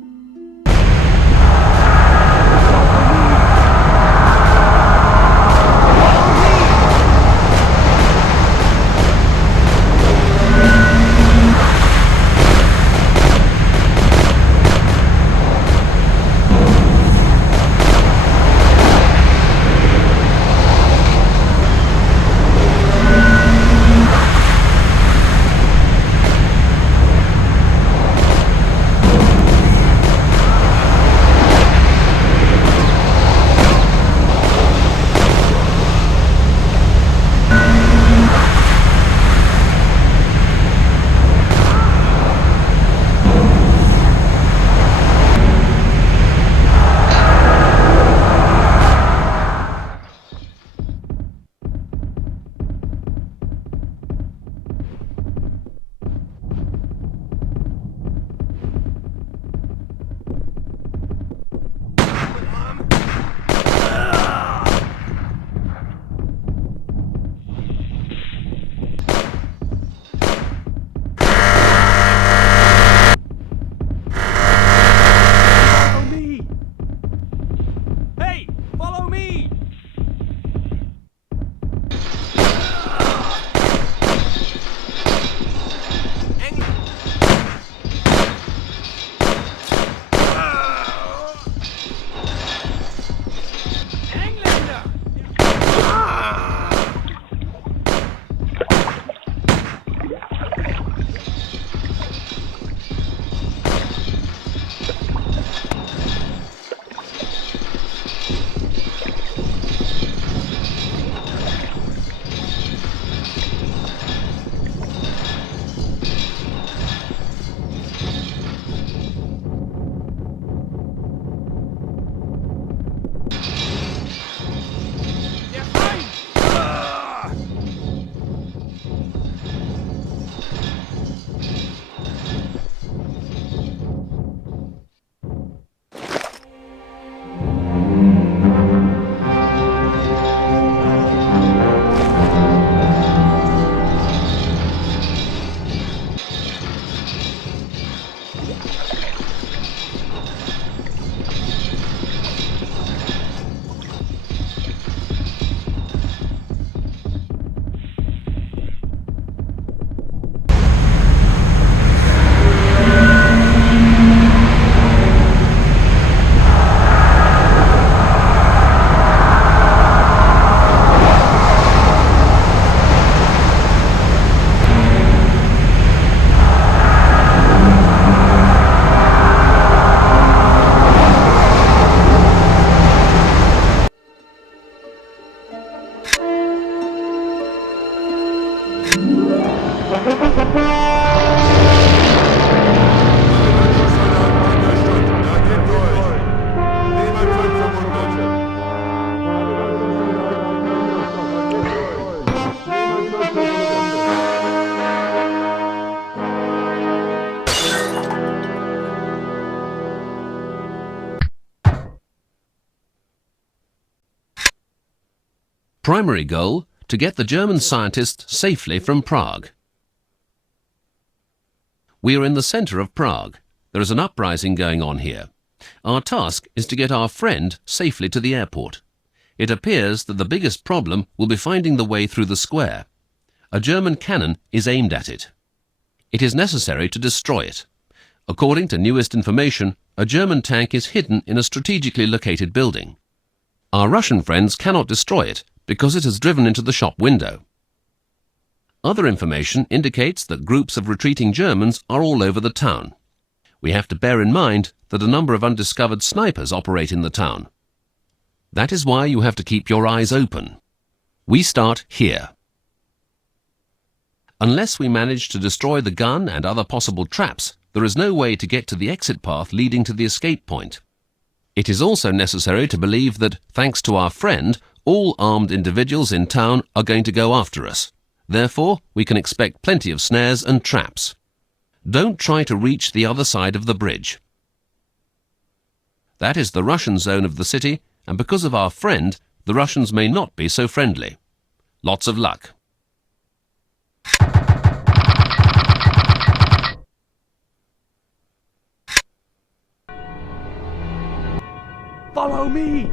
Primary goal: to get the German scientists safely from Prague. We are in the centre of Prague. There is an uprising going on here. Our task is to get our friend safely to the airport. It appears that the biggest problem will be finding the way through the square. A German cannon is aimed at it. It is necessary to destroy it. According to newest information, a German tank is hidden in a strategically located building. Our Russian friends cannot destroy it because it has driven into the shop window. Other information indicates that groups of retreating Germans are all over the town. We have to bear in mind that a number of undiscovered snipers operate in the town. That is why you have to keep your eyes open. We start here. Unless we manage to destroy the gun and other possible traps, there is no way to get to the exit path leading to the escape point. It is also necessary to believe that, thanks to our friend, all armed individuals in town are going to go after us. Therefore, we can expect plenty of snares and traps. Don't try to reach the other side of the bridge. That is the Russian zone of the city, and because of our friend, the Russians may not be so friendly. Lots of luck. Follow me!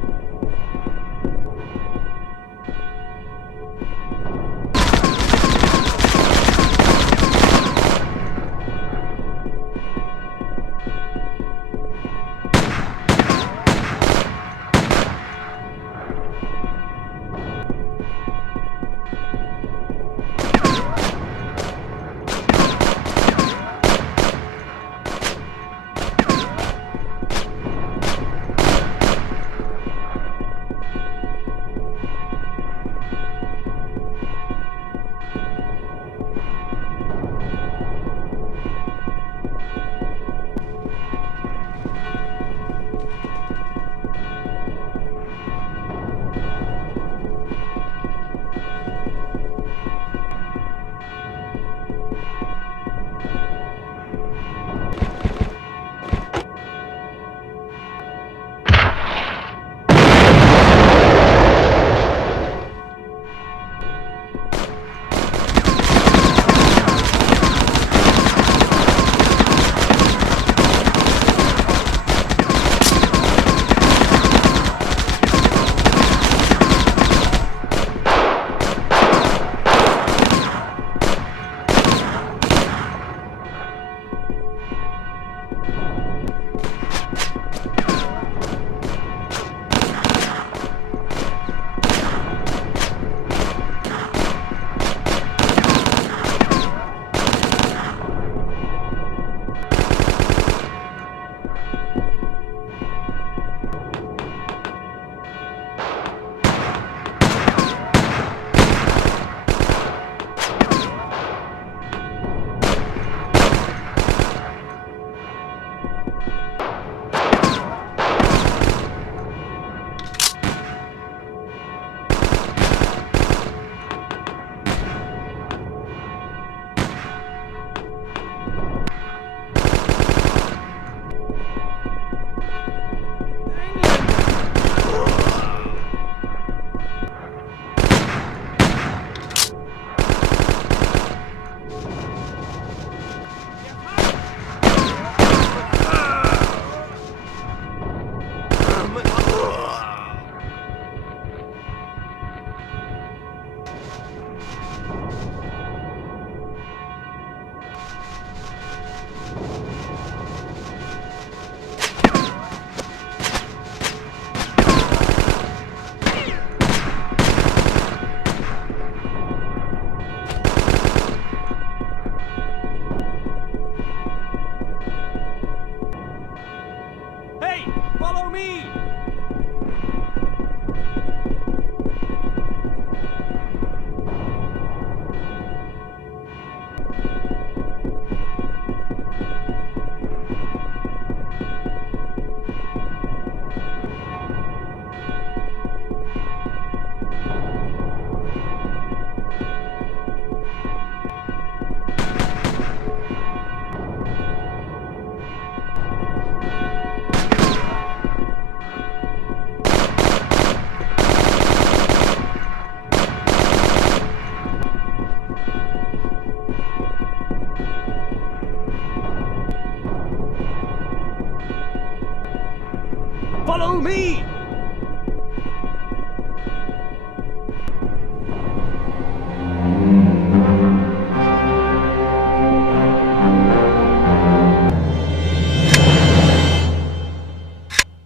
Follow me!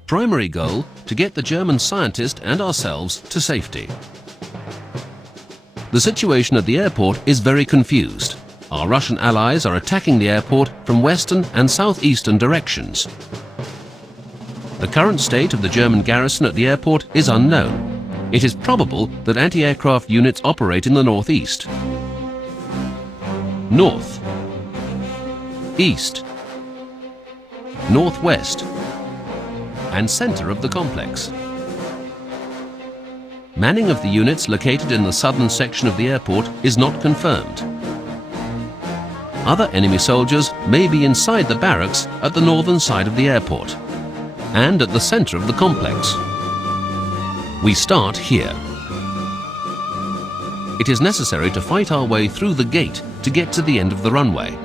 Primary goal, to get the German scientist and ourselves to safety. The situation at the airport is very confused. Our Russian allies are attacking the airport from western and southeastern directions. The current state of the German garrison at the airport is unknown. It is probable that anti-aircraft units operate in the northeast, north, east, northwest, and center of the complex. Manning of the units located in the southern section of the airport is not confirmed. Other enemy soldiers may be inside the barracks at the northern side of the airport and at the center of the complex. We start here. It is necessary to fight our way through the gate to get to the end of the runway.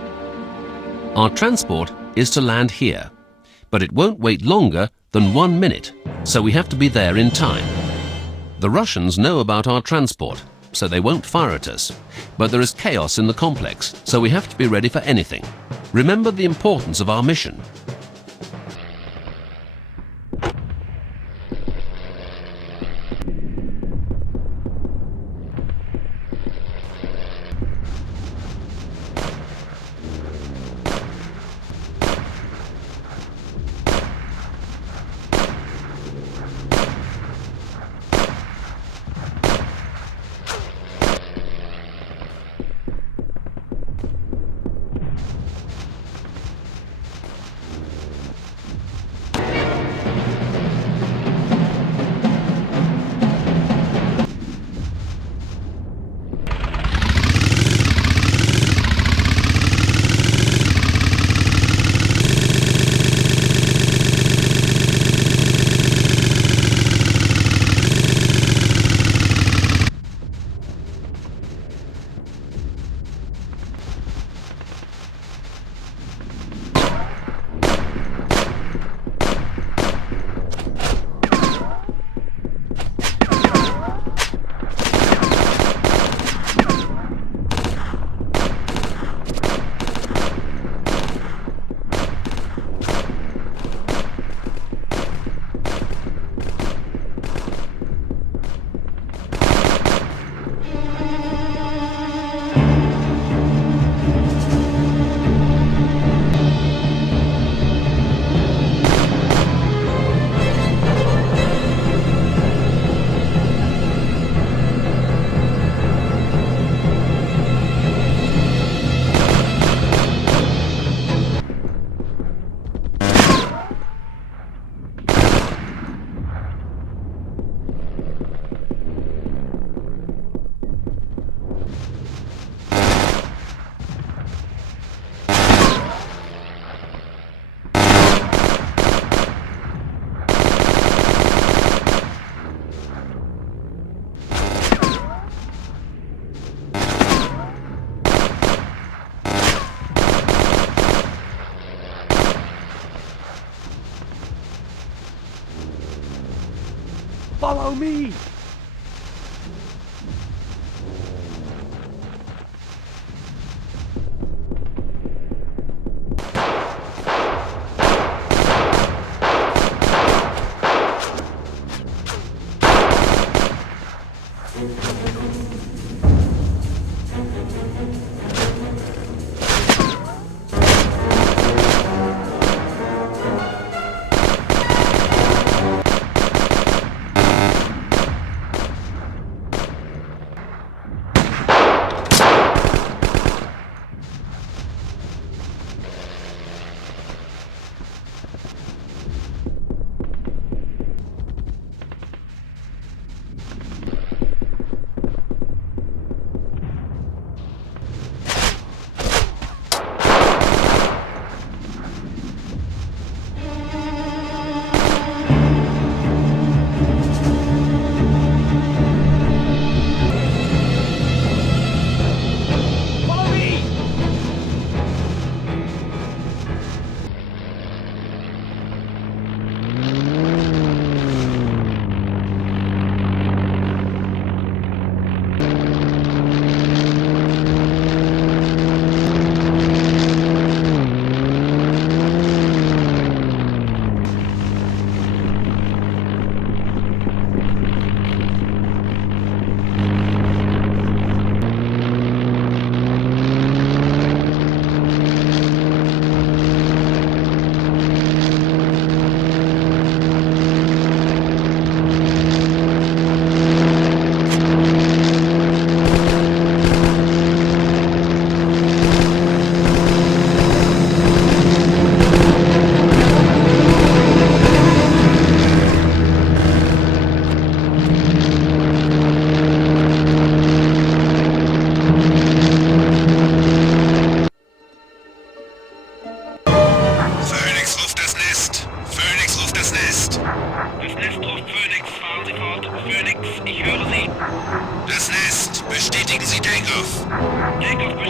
Our transport is to land here, but it won't wait longer than 1 minute, so we have to be there in time. The Russians know about our transport, so they won't fire at us, but there is chaos in the complex, so we have to be ready for anything. Remember the importance of our mission. Follow me!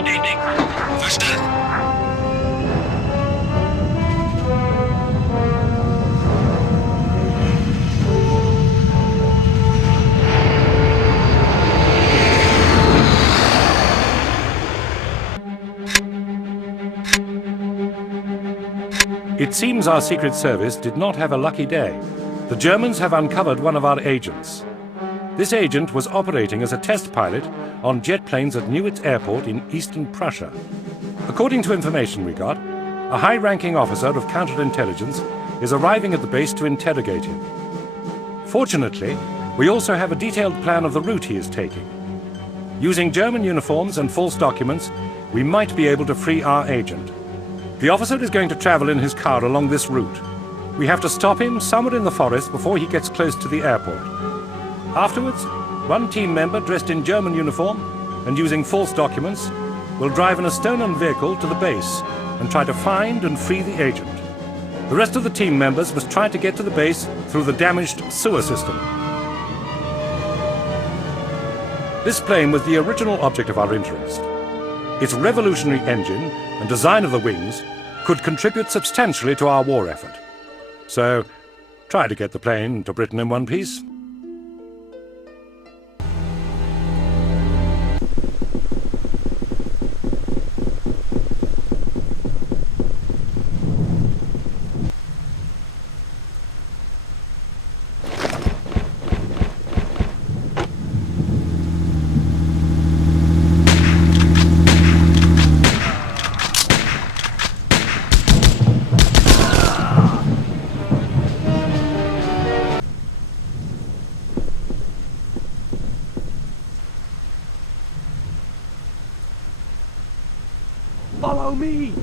Bestätigt. Verstanden. It seems our Secret Service did not have a lucky day. The Germans have uncovered one of our agents. This agent was operating as a test pilot on jet planes at Neuwitz Airport in eastern Prussia. According to information we got, a high-ranking officer of counterintelligence is arriving at the base to interrogate him. Fortunately, we also have a detailed plan of the route he is taking. Using German uniforms and false documents, we might be able to free our agent. The officer is going to travel in his car along this route. We have to stop him somewhere in the forest before he gets close to the airport. Afterwards, one team member dressed in German uniform and using false documents will drive in a stolen vehicle to the base and try to find and free the agent. The rest of the team members must try to get to the base through the damaged sewer system. This plane was the original object of our interest. Its revolutionary engine and design of the wings could contribute substantially to our war effort. So, try to get the plane to Britain in one piece. Follow me!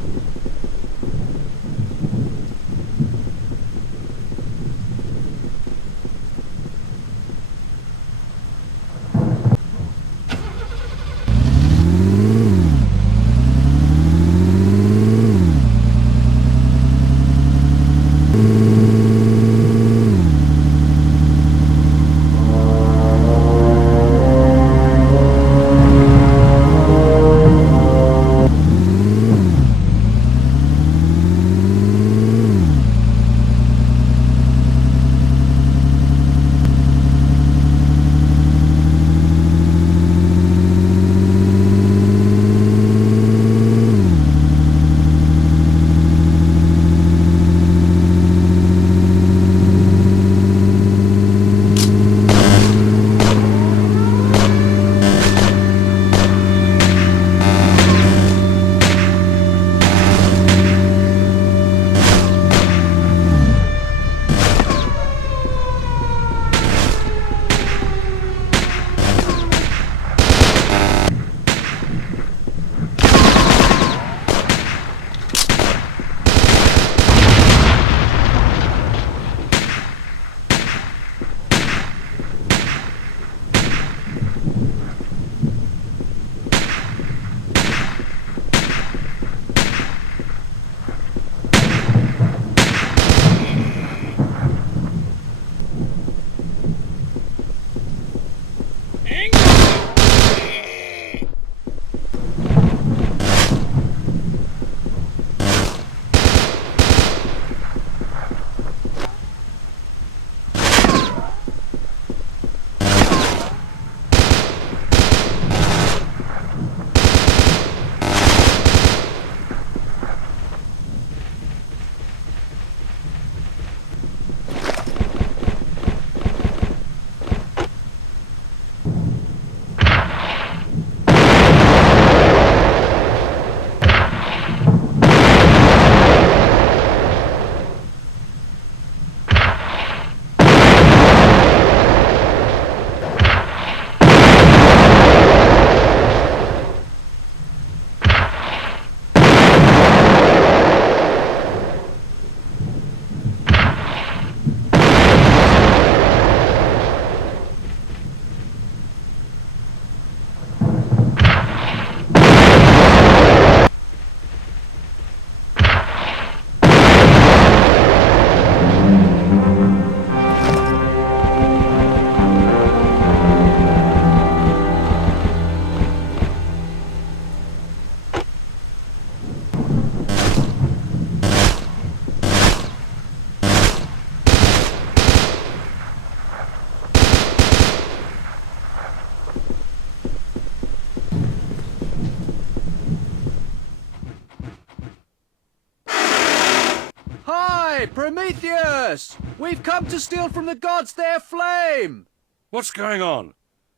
Hey, Prometheus! We've come to steal from the gods their flame! What's going on?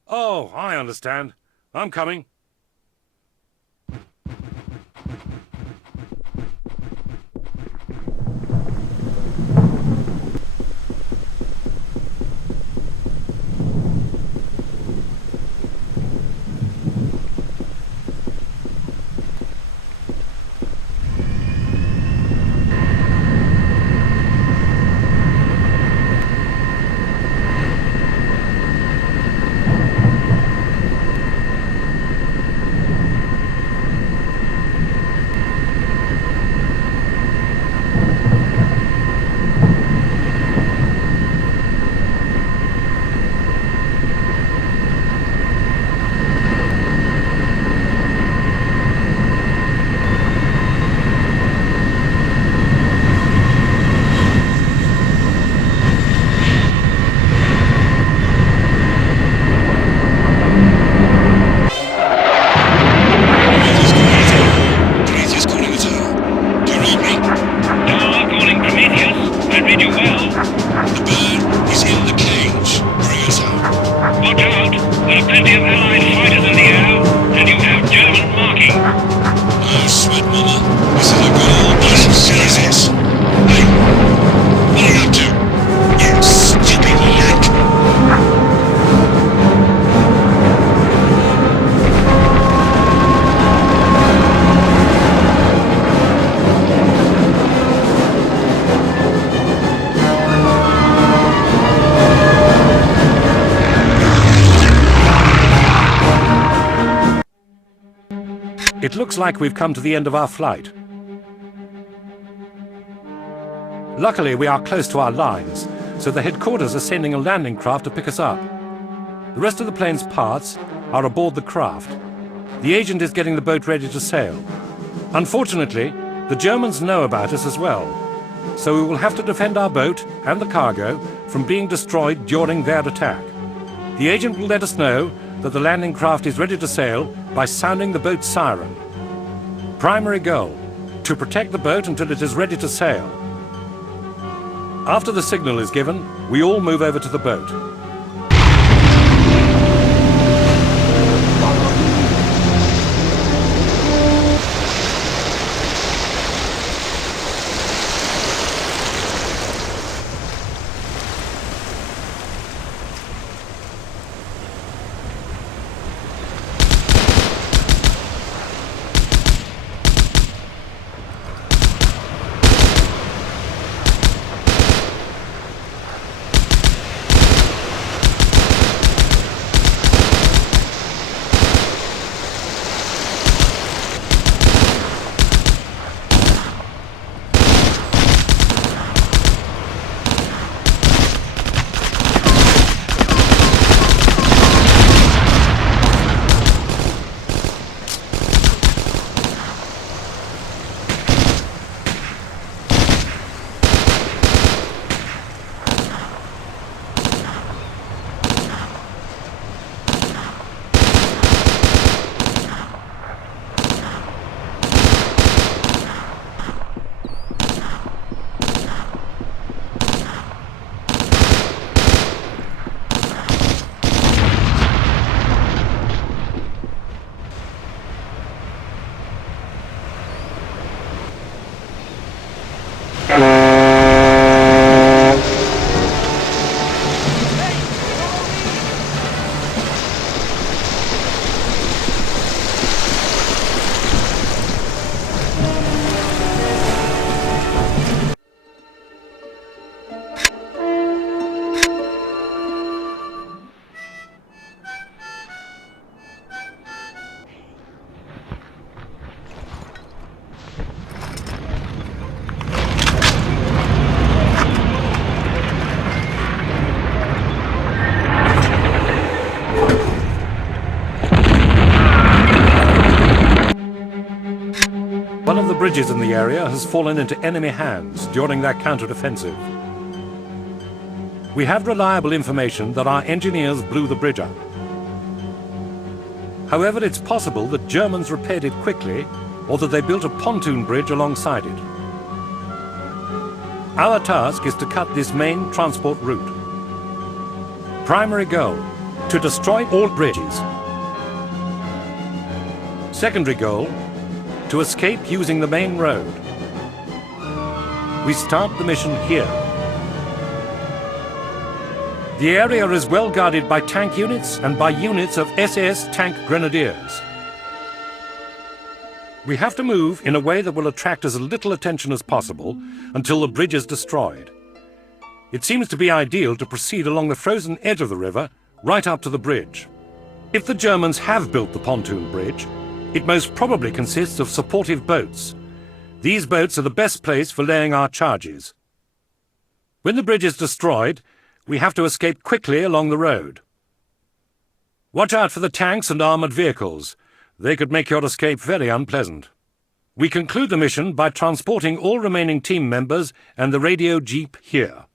Oh, I understand. I'm coming. It looks like we've come to the end of our flight. Luckily, we are close to our lines, so the headquarters are sending a landing craft to pick us up. The rest of the plane's parts are aboard the craft. The agent is getting the boat ready to sail. Unfortunately, the Germans know about us as well, so we will have to defend our boat and the cargo from being destroyed during their attack. The agent will let us know that the landing craft is ready to sail by sounding the boat's siren. Primary goal: to protect the boat until it is ready to sail. After the signal is given, we all move over to the boat. One of the bridges in the area has fallen into enemy hands during their counter-offensive. We have reliable information that our engineers blew the bridge up. However, it's possible that Germans repaired it quickly, or that they built a pontoon bridge alongside it. Our task is to cut this main transport route. Primary goal, to destroy all bridges. Secondary goal, to escape using the main road. We start the mission here. The area is well guarded by tank units and by units of SS tank grenadiers. We have to move in a way that will attract as little attention as possible until the bridge is destroyed. It seems to be ideal to proceed along the frozen edge of the river right up to the bridge. If the Germans have built the pontoon bridge, it most probably consists of supportive boats. These boats are the best place for laying our charges. When the bridge is destroyed, we have to escape quickly along the road. Watch out for the tanks and armoured vehicles. They could make your escape very unpleasant. We conclude the mission by transporting all remaining team members and the radio jeep here.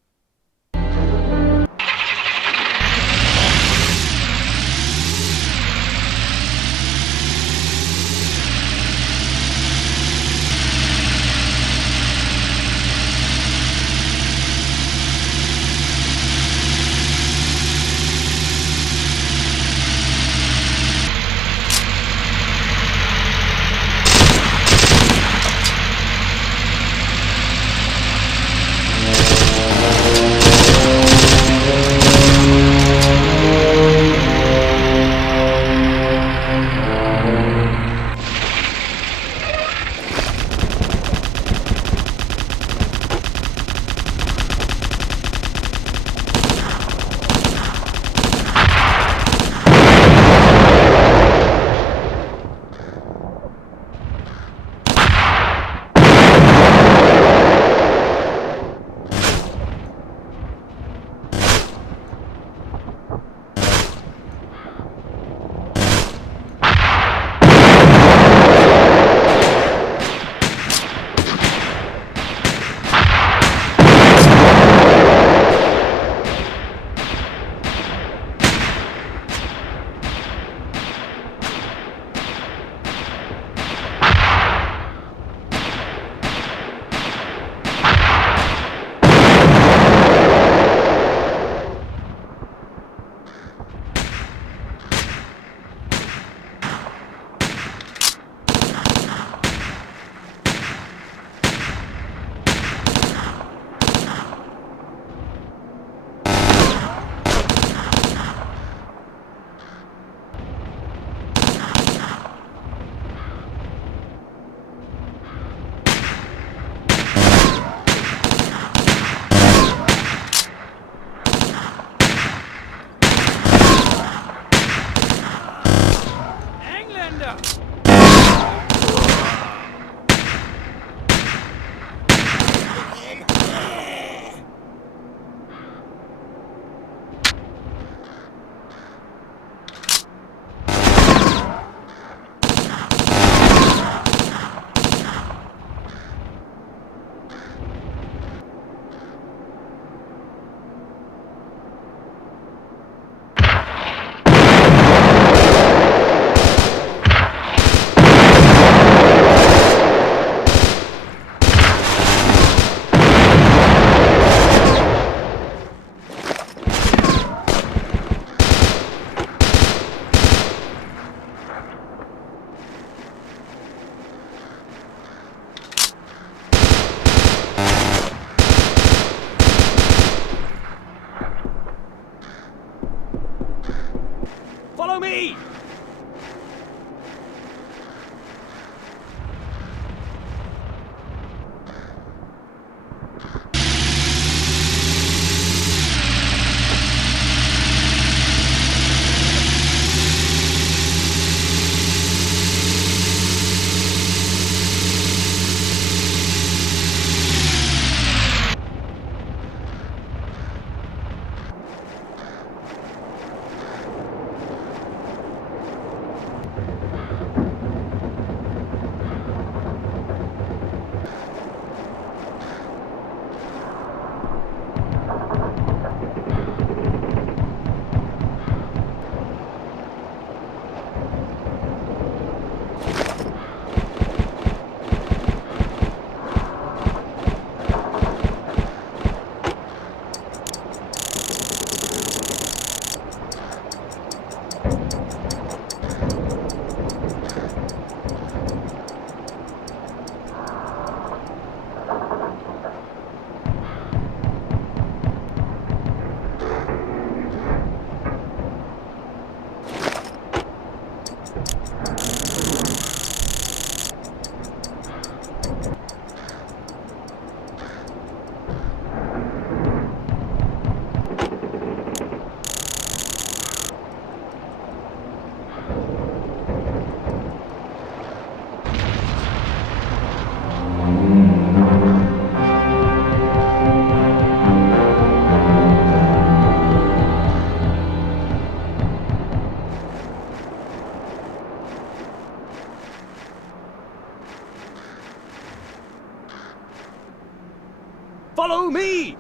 Follow me!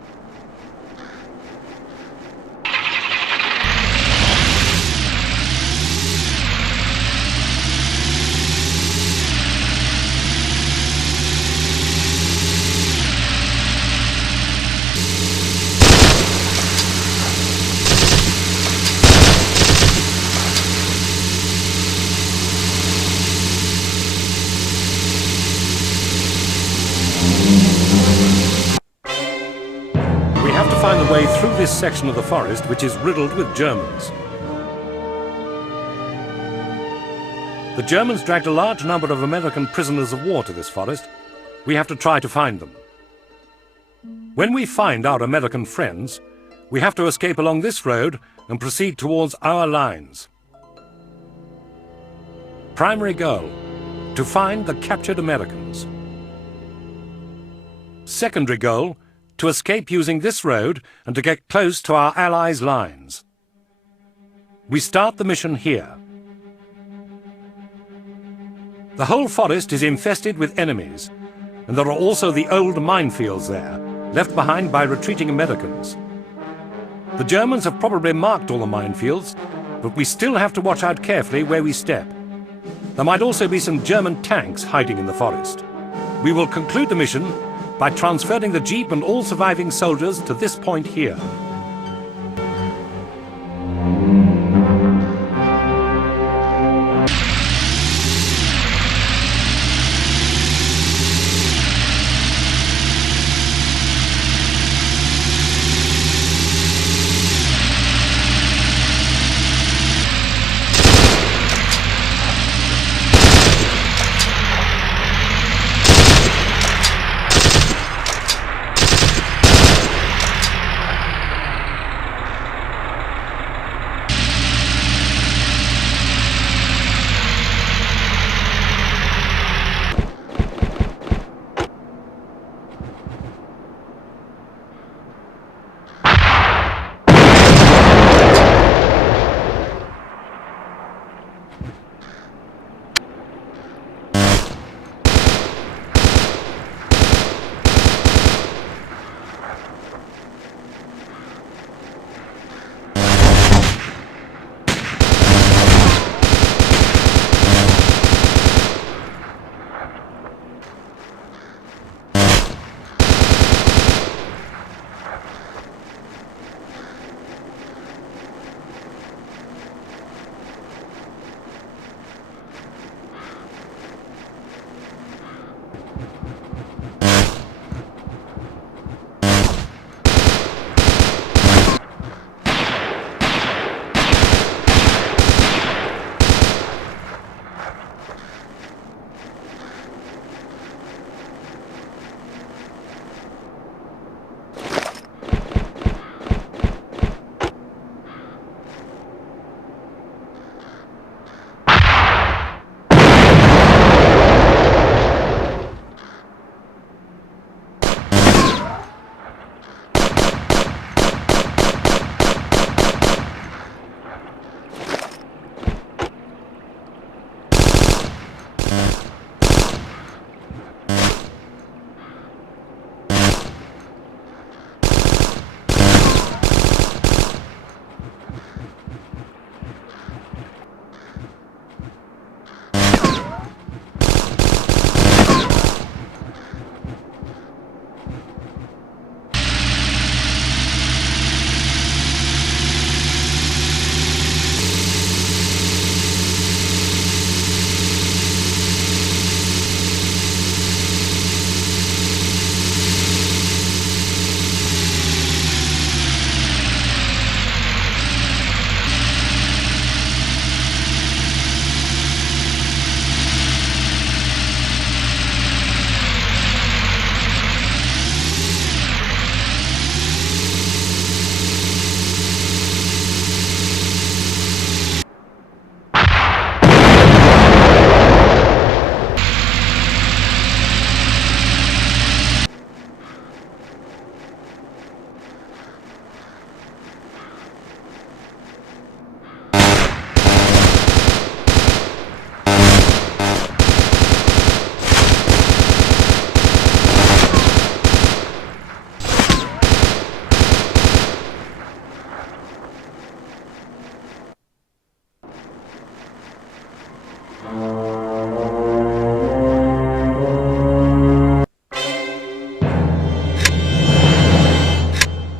Find the way through this section of the forest which is riddled with Germans. The Germans dragged a large number of American prisoners of war to this forest. We have to try to find them. When we find our American friends, we have to escape along this road and proceed towards our lines. Primary goal: to find the captured Americans. Secondary goal: to escape using this road and to get close to our Allies' lines. We start the mission here. The whole forest is infested with enemies, and there are also the old minefields there, left behind by retreating Americans. The Germans have probably marked all the minefields, but we still have to watch out carefully where we step. There might also be some German tanks hiding in the forest. We will conclude the mission by transferring the jeep and all surviving soldiers to this point here.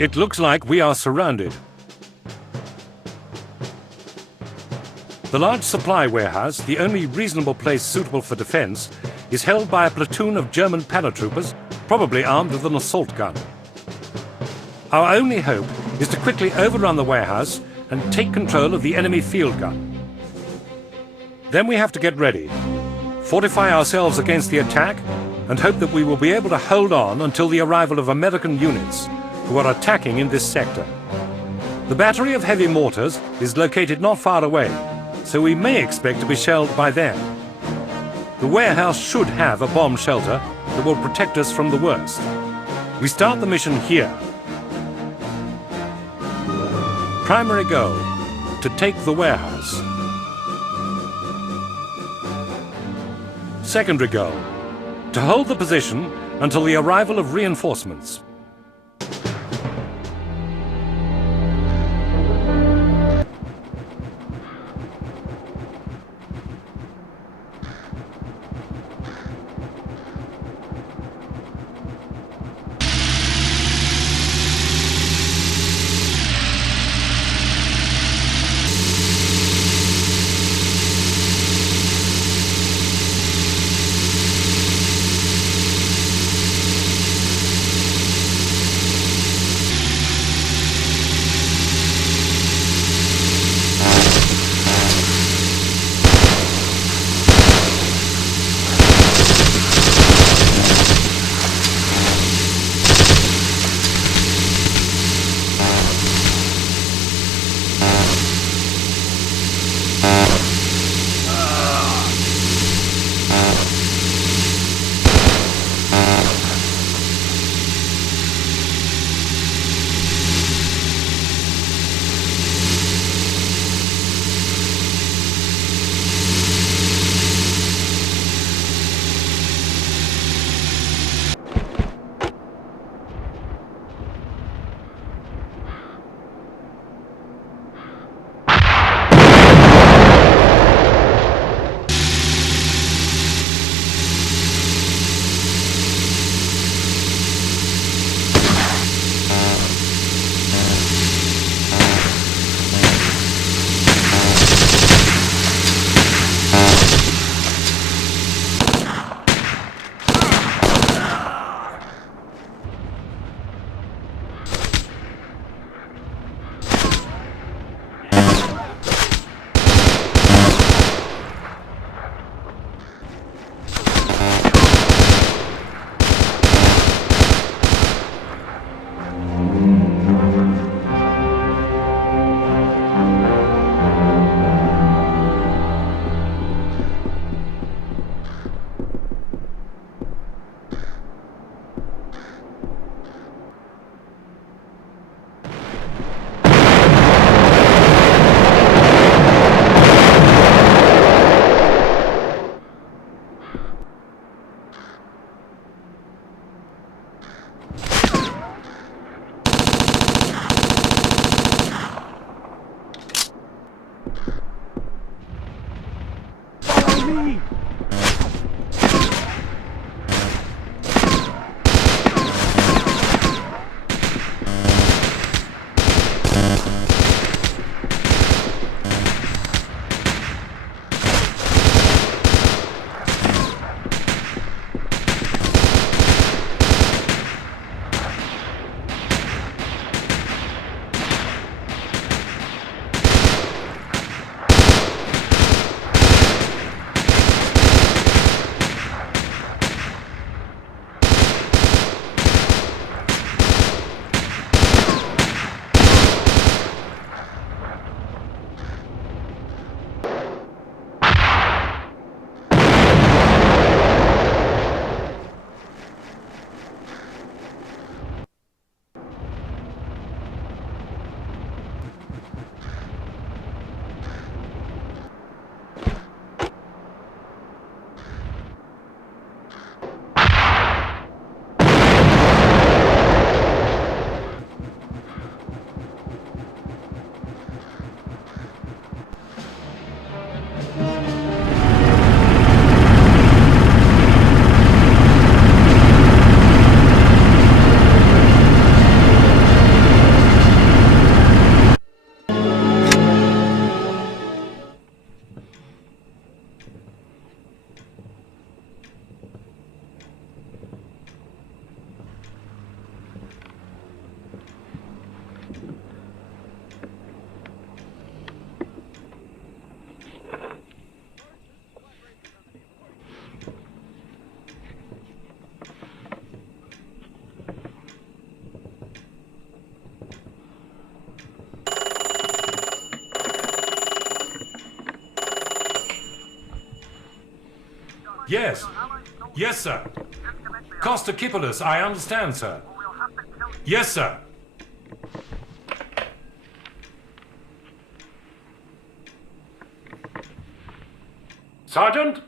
It looks like we are surrounded. The large supply warehouse, the only reasonable place suitable for defense, is held by a platoon of German paratroopers, probably armed with an assault gun. Our only hope is to quickly overrun the warehouse and take control of the enemy field gun. Then we have to get ready, fortify ourselves against the attack, and hope that we will be able to hold on until the arrival of American units who are attacking in this sector. The battery of heavy mortars is located not far away, so we may expect to be shelled by them. The warehouse should have a bomb shelter that will protect us from the worst. We start the mission here. Primary goal, to take the warehouse. Secondary goal, to hold the position until the arrival of reinforcements. Yes. Yes, sir. Kostakopoulos, I understand, sir. Yes, sir. Sergeant?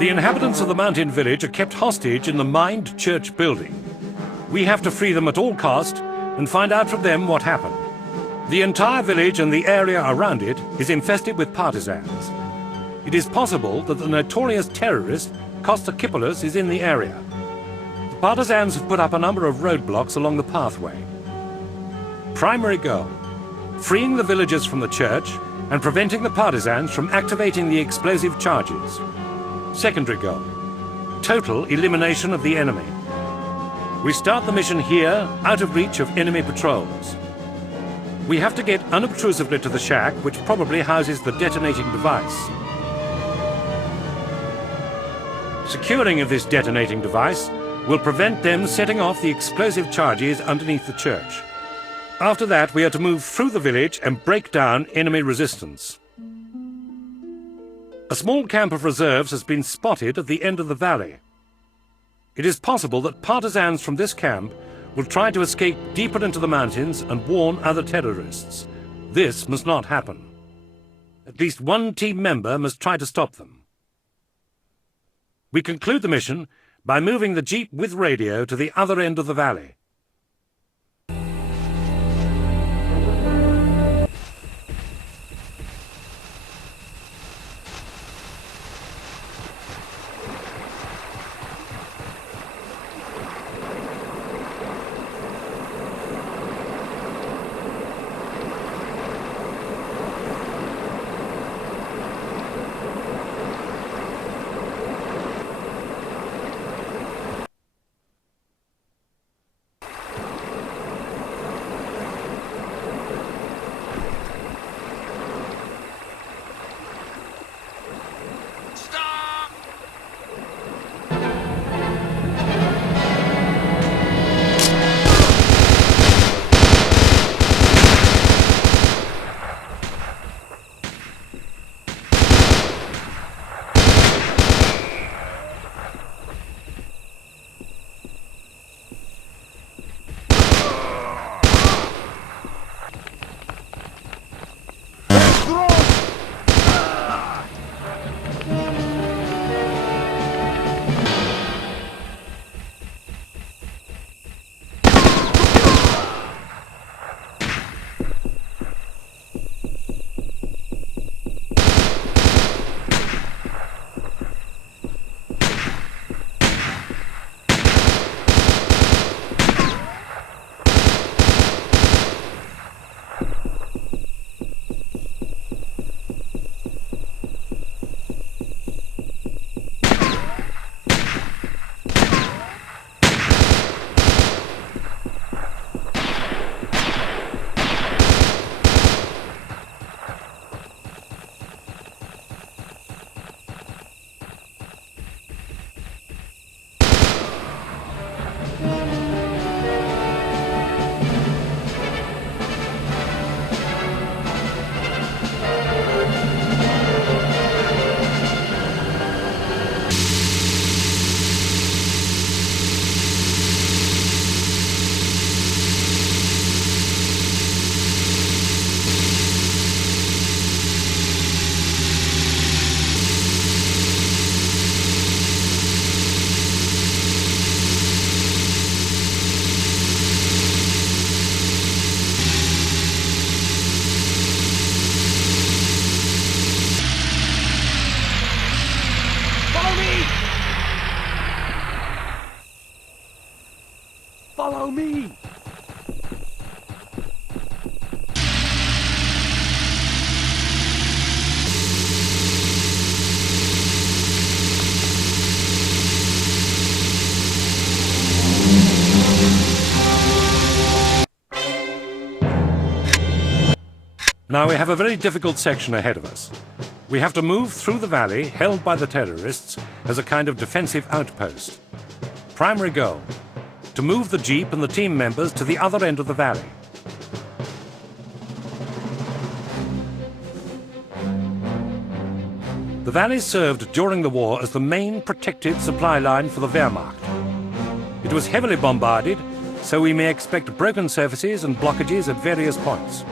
The inhabitants of the mountain village are kept hostage in the mined church building. We have to free them at all cost and find out from them what happened. The entire village and the area around it is infested with partisans. It is possible that the notorious terrorist Kostakopoulos is in the area. The partisans have put up a number of roadblocks along the pathway. Primary goal: freeing the villagers from the church and preventing the partisans from activating the explosive charges. Secondary goal: total elimination of the enemy. We start the mission here, out of reach of enemy patrols. We have to get unobtrusively to the shack, which probably houses the detonating device. Securing of this detonating device will prevent them setting off the explosive charges underneath the church. After that, we are to move through the village and break down enemy resistance. A small camp of reserves has been spotted at the end of the valley. It is possible that partisans from this camp will try to escape deeper into the mountains and warn other terrorists. This must not happen. At least one team member must try to stop them. We conclude the mission by moving the jeep with radio to the other end of the valley. Follow me! Now we have a very difficult section ahead of us. We have to move through the valley held by the terrorists as a kind of defensive outpost. Primary goal: to move the jeep and the team members to the other end of the valley. The valley served during the war as the main protected supply line for the Wehrmacht. It was heavily bombarded, so we may expect broken surfaces and blockages at various points.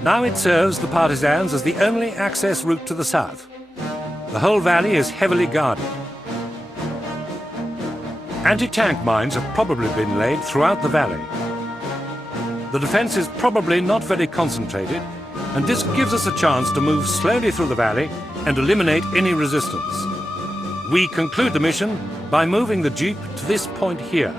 Now it serves the partisans as the only access route to the south. The whole valley is heavily guarded. Anti-tank mines have probably been laid throughout the valley. The defense is probably not very concentrated, and this gives us a chance to move slowly through the valley and eliminate any resistance. We conclude the mission by moving the Jeep to this point here.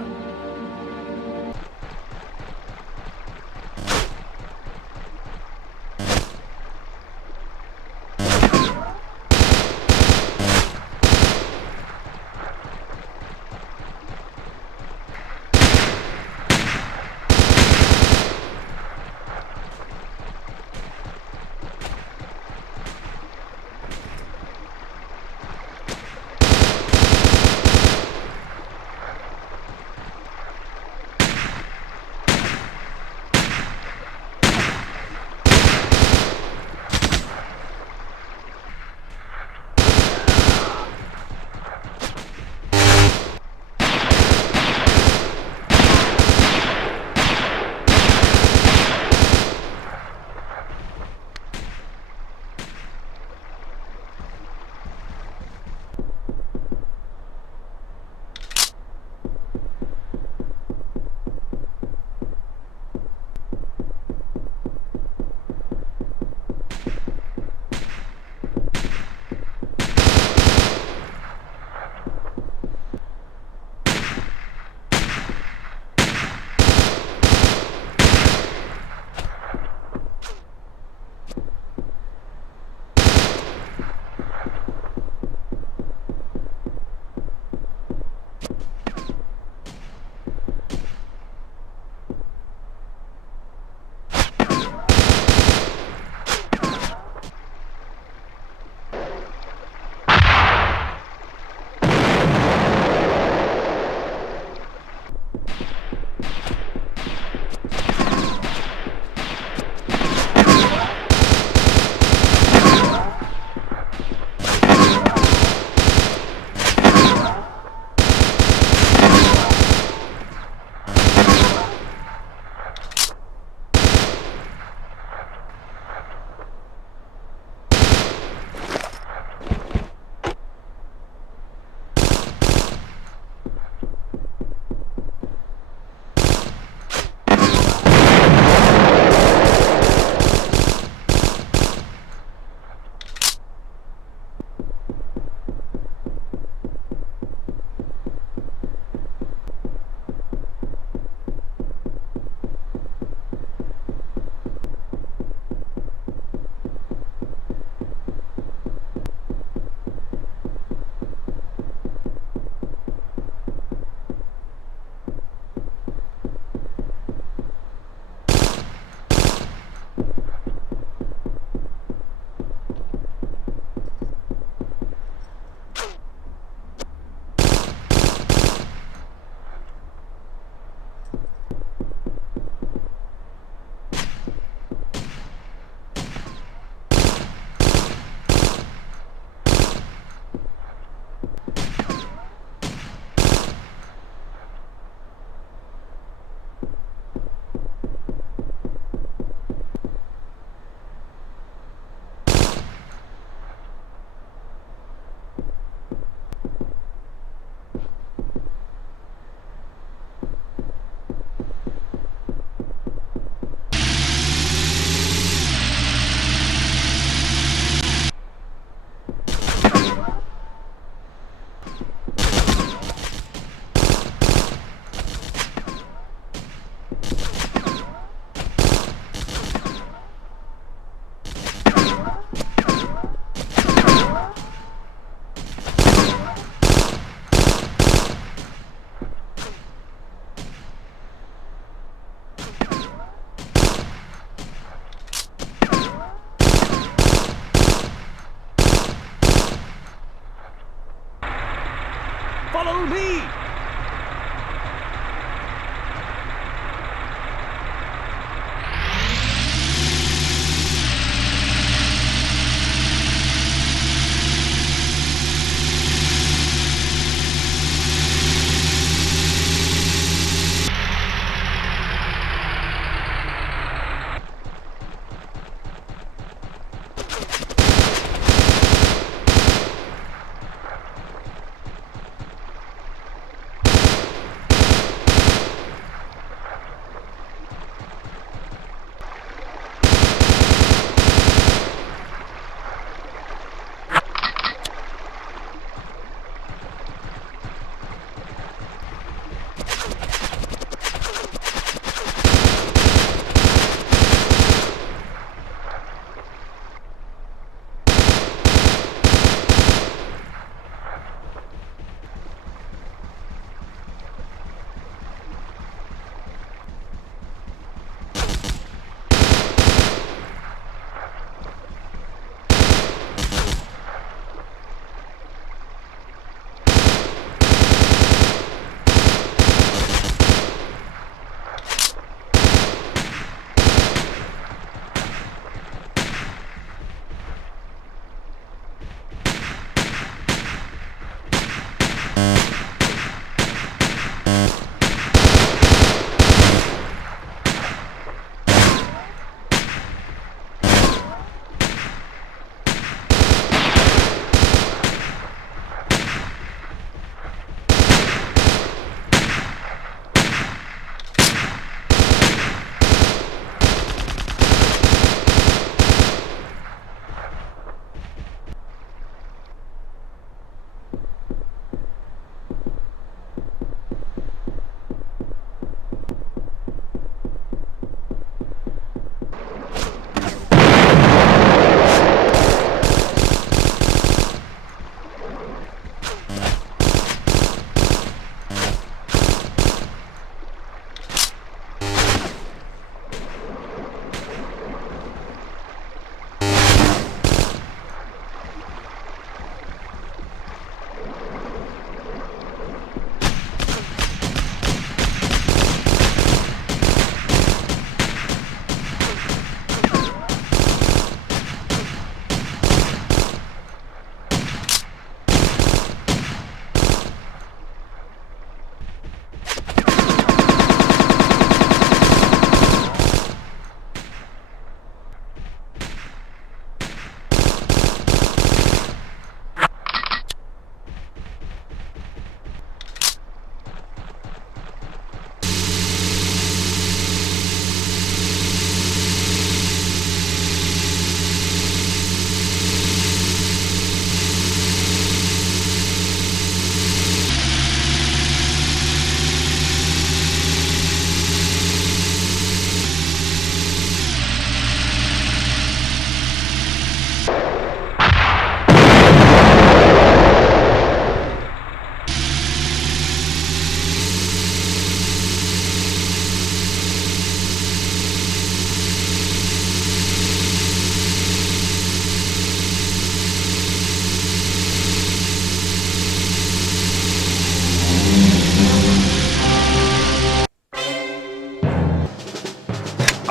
Follow me!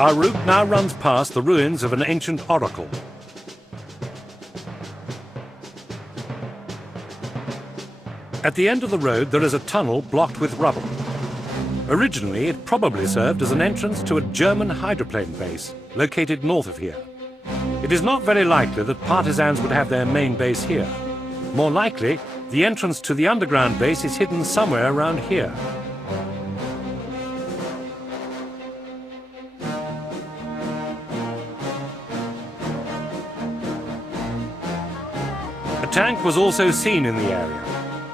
Our route now runs past the ruins of an ancient oracle. At the end of the road, there is a tunnel blocked with rubble. Originally, it probably served as an entrance to a German hydroplane base located north of here. It is not very likely that partisans would have their main base here. More likely, the entrance to the underground base is hidden somewhere around here. A tank was also seen in the area,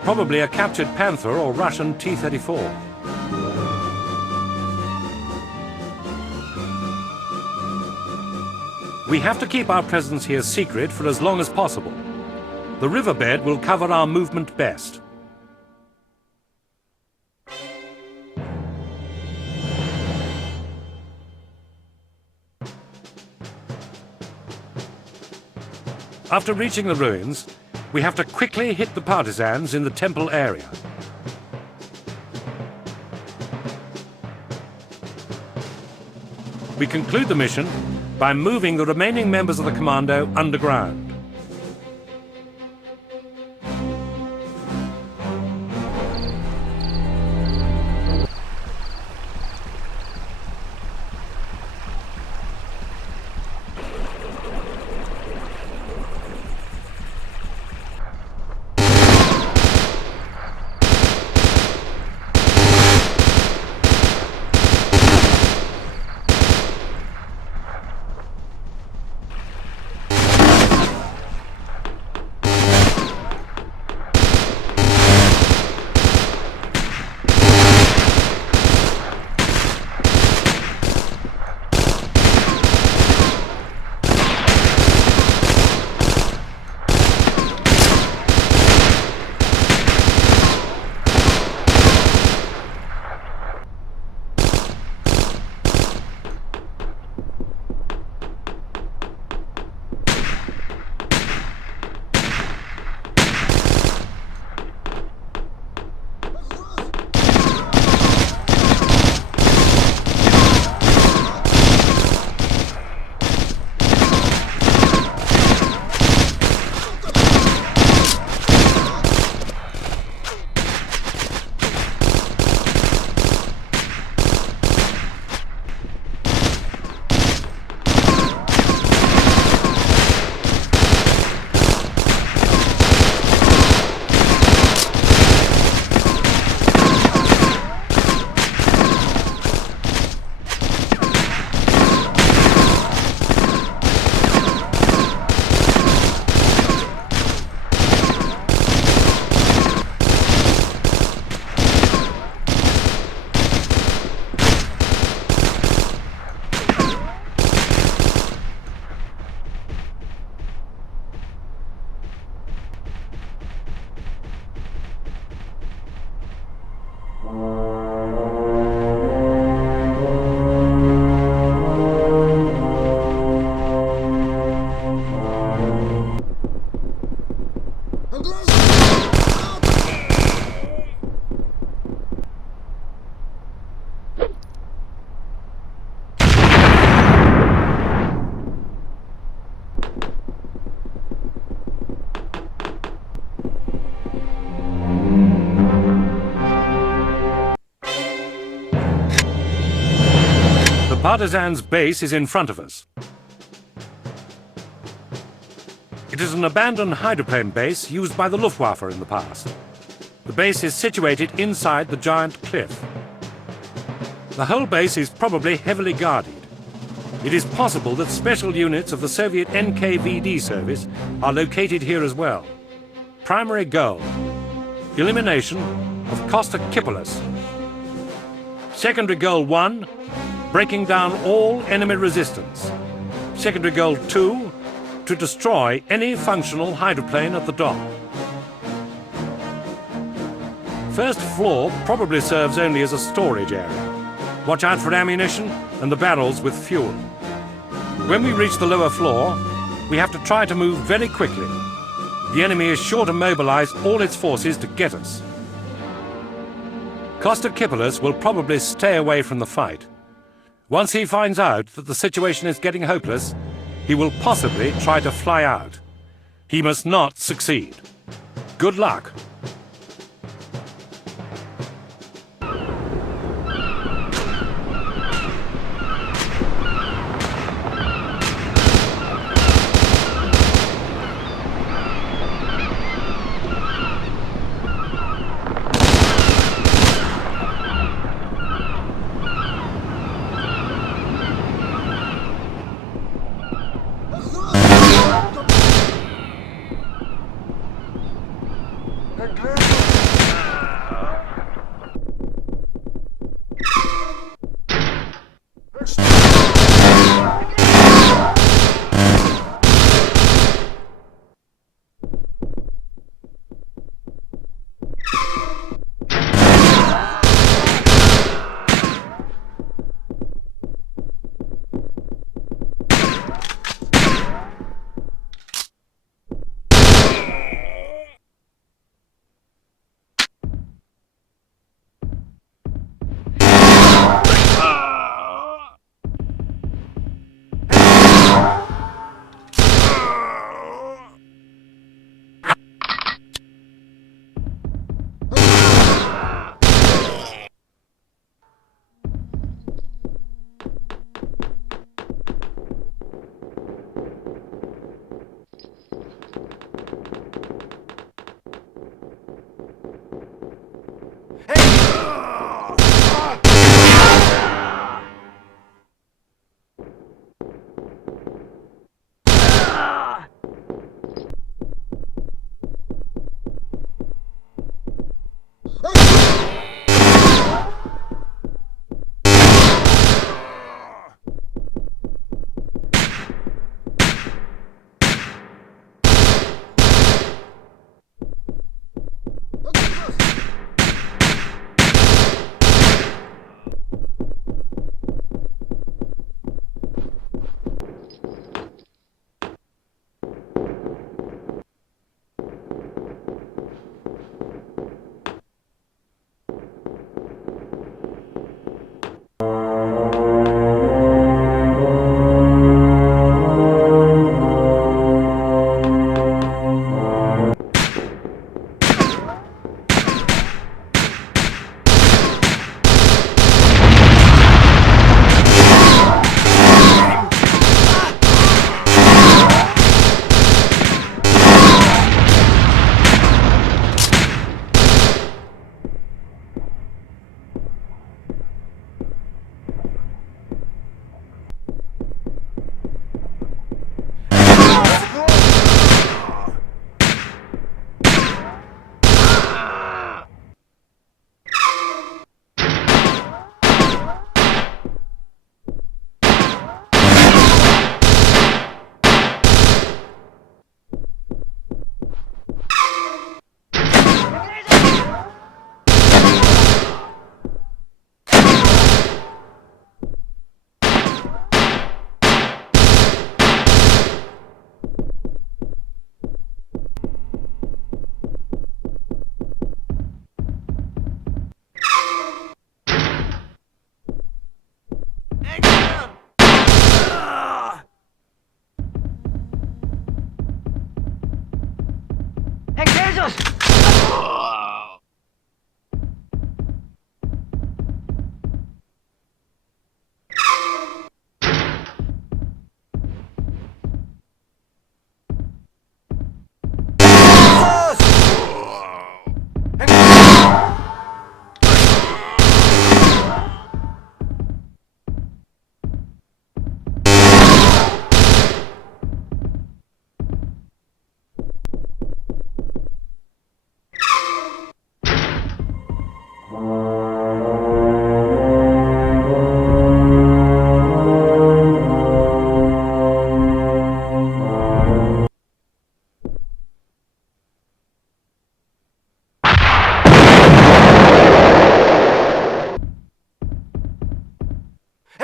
probably a captured Panther or Russian T-34. We have to keep our presence here secret for as long as possible. The riverbed will cover our movement best. After reaching the ruins, we have to quickly hit the partisans in the temple area. We conclude the mission by moving the remaining members of the commando underground. Partisans' base is in front of us. It is an abandoned hydroplane base used by the Luftwaffe in the past. The base is situated inside the giant cliff. The whole base is probably heavily guarded. It is possible that special units of the Soviet NKVD service are located here as well. Primary goal: elimination of Kostakopoulos. Secondary goal 1: breaking down all enemy resistance. Secondary goal 2: to destroy any functional hydroplane at the dock. First floor probably serves only as a storage area. Watch out for ammunition and the barrels with fuel. When we reach the lower floor, we have to try to move very quickly. The enemy is sure to mobilize all its forces to get us. Kostakopoulos will probably stay away from the fight. Once he finds out that the situation is getting hopeless, he will possibly try to fly out. He must not succeed. Good luck.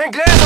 Inglés!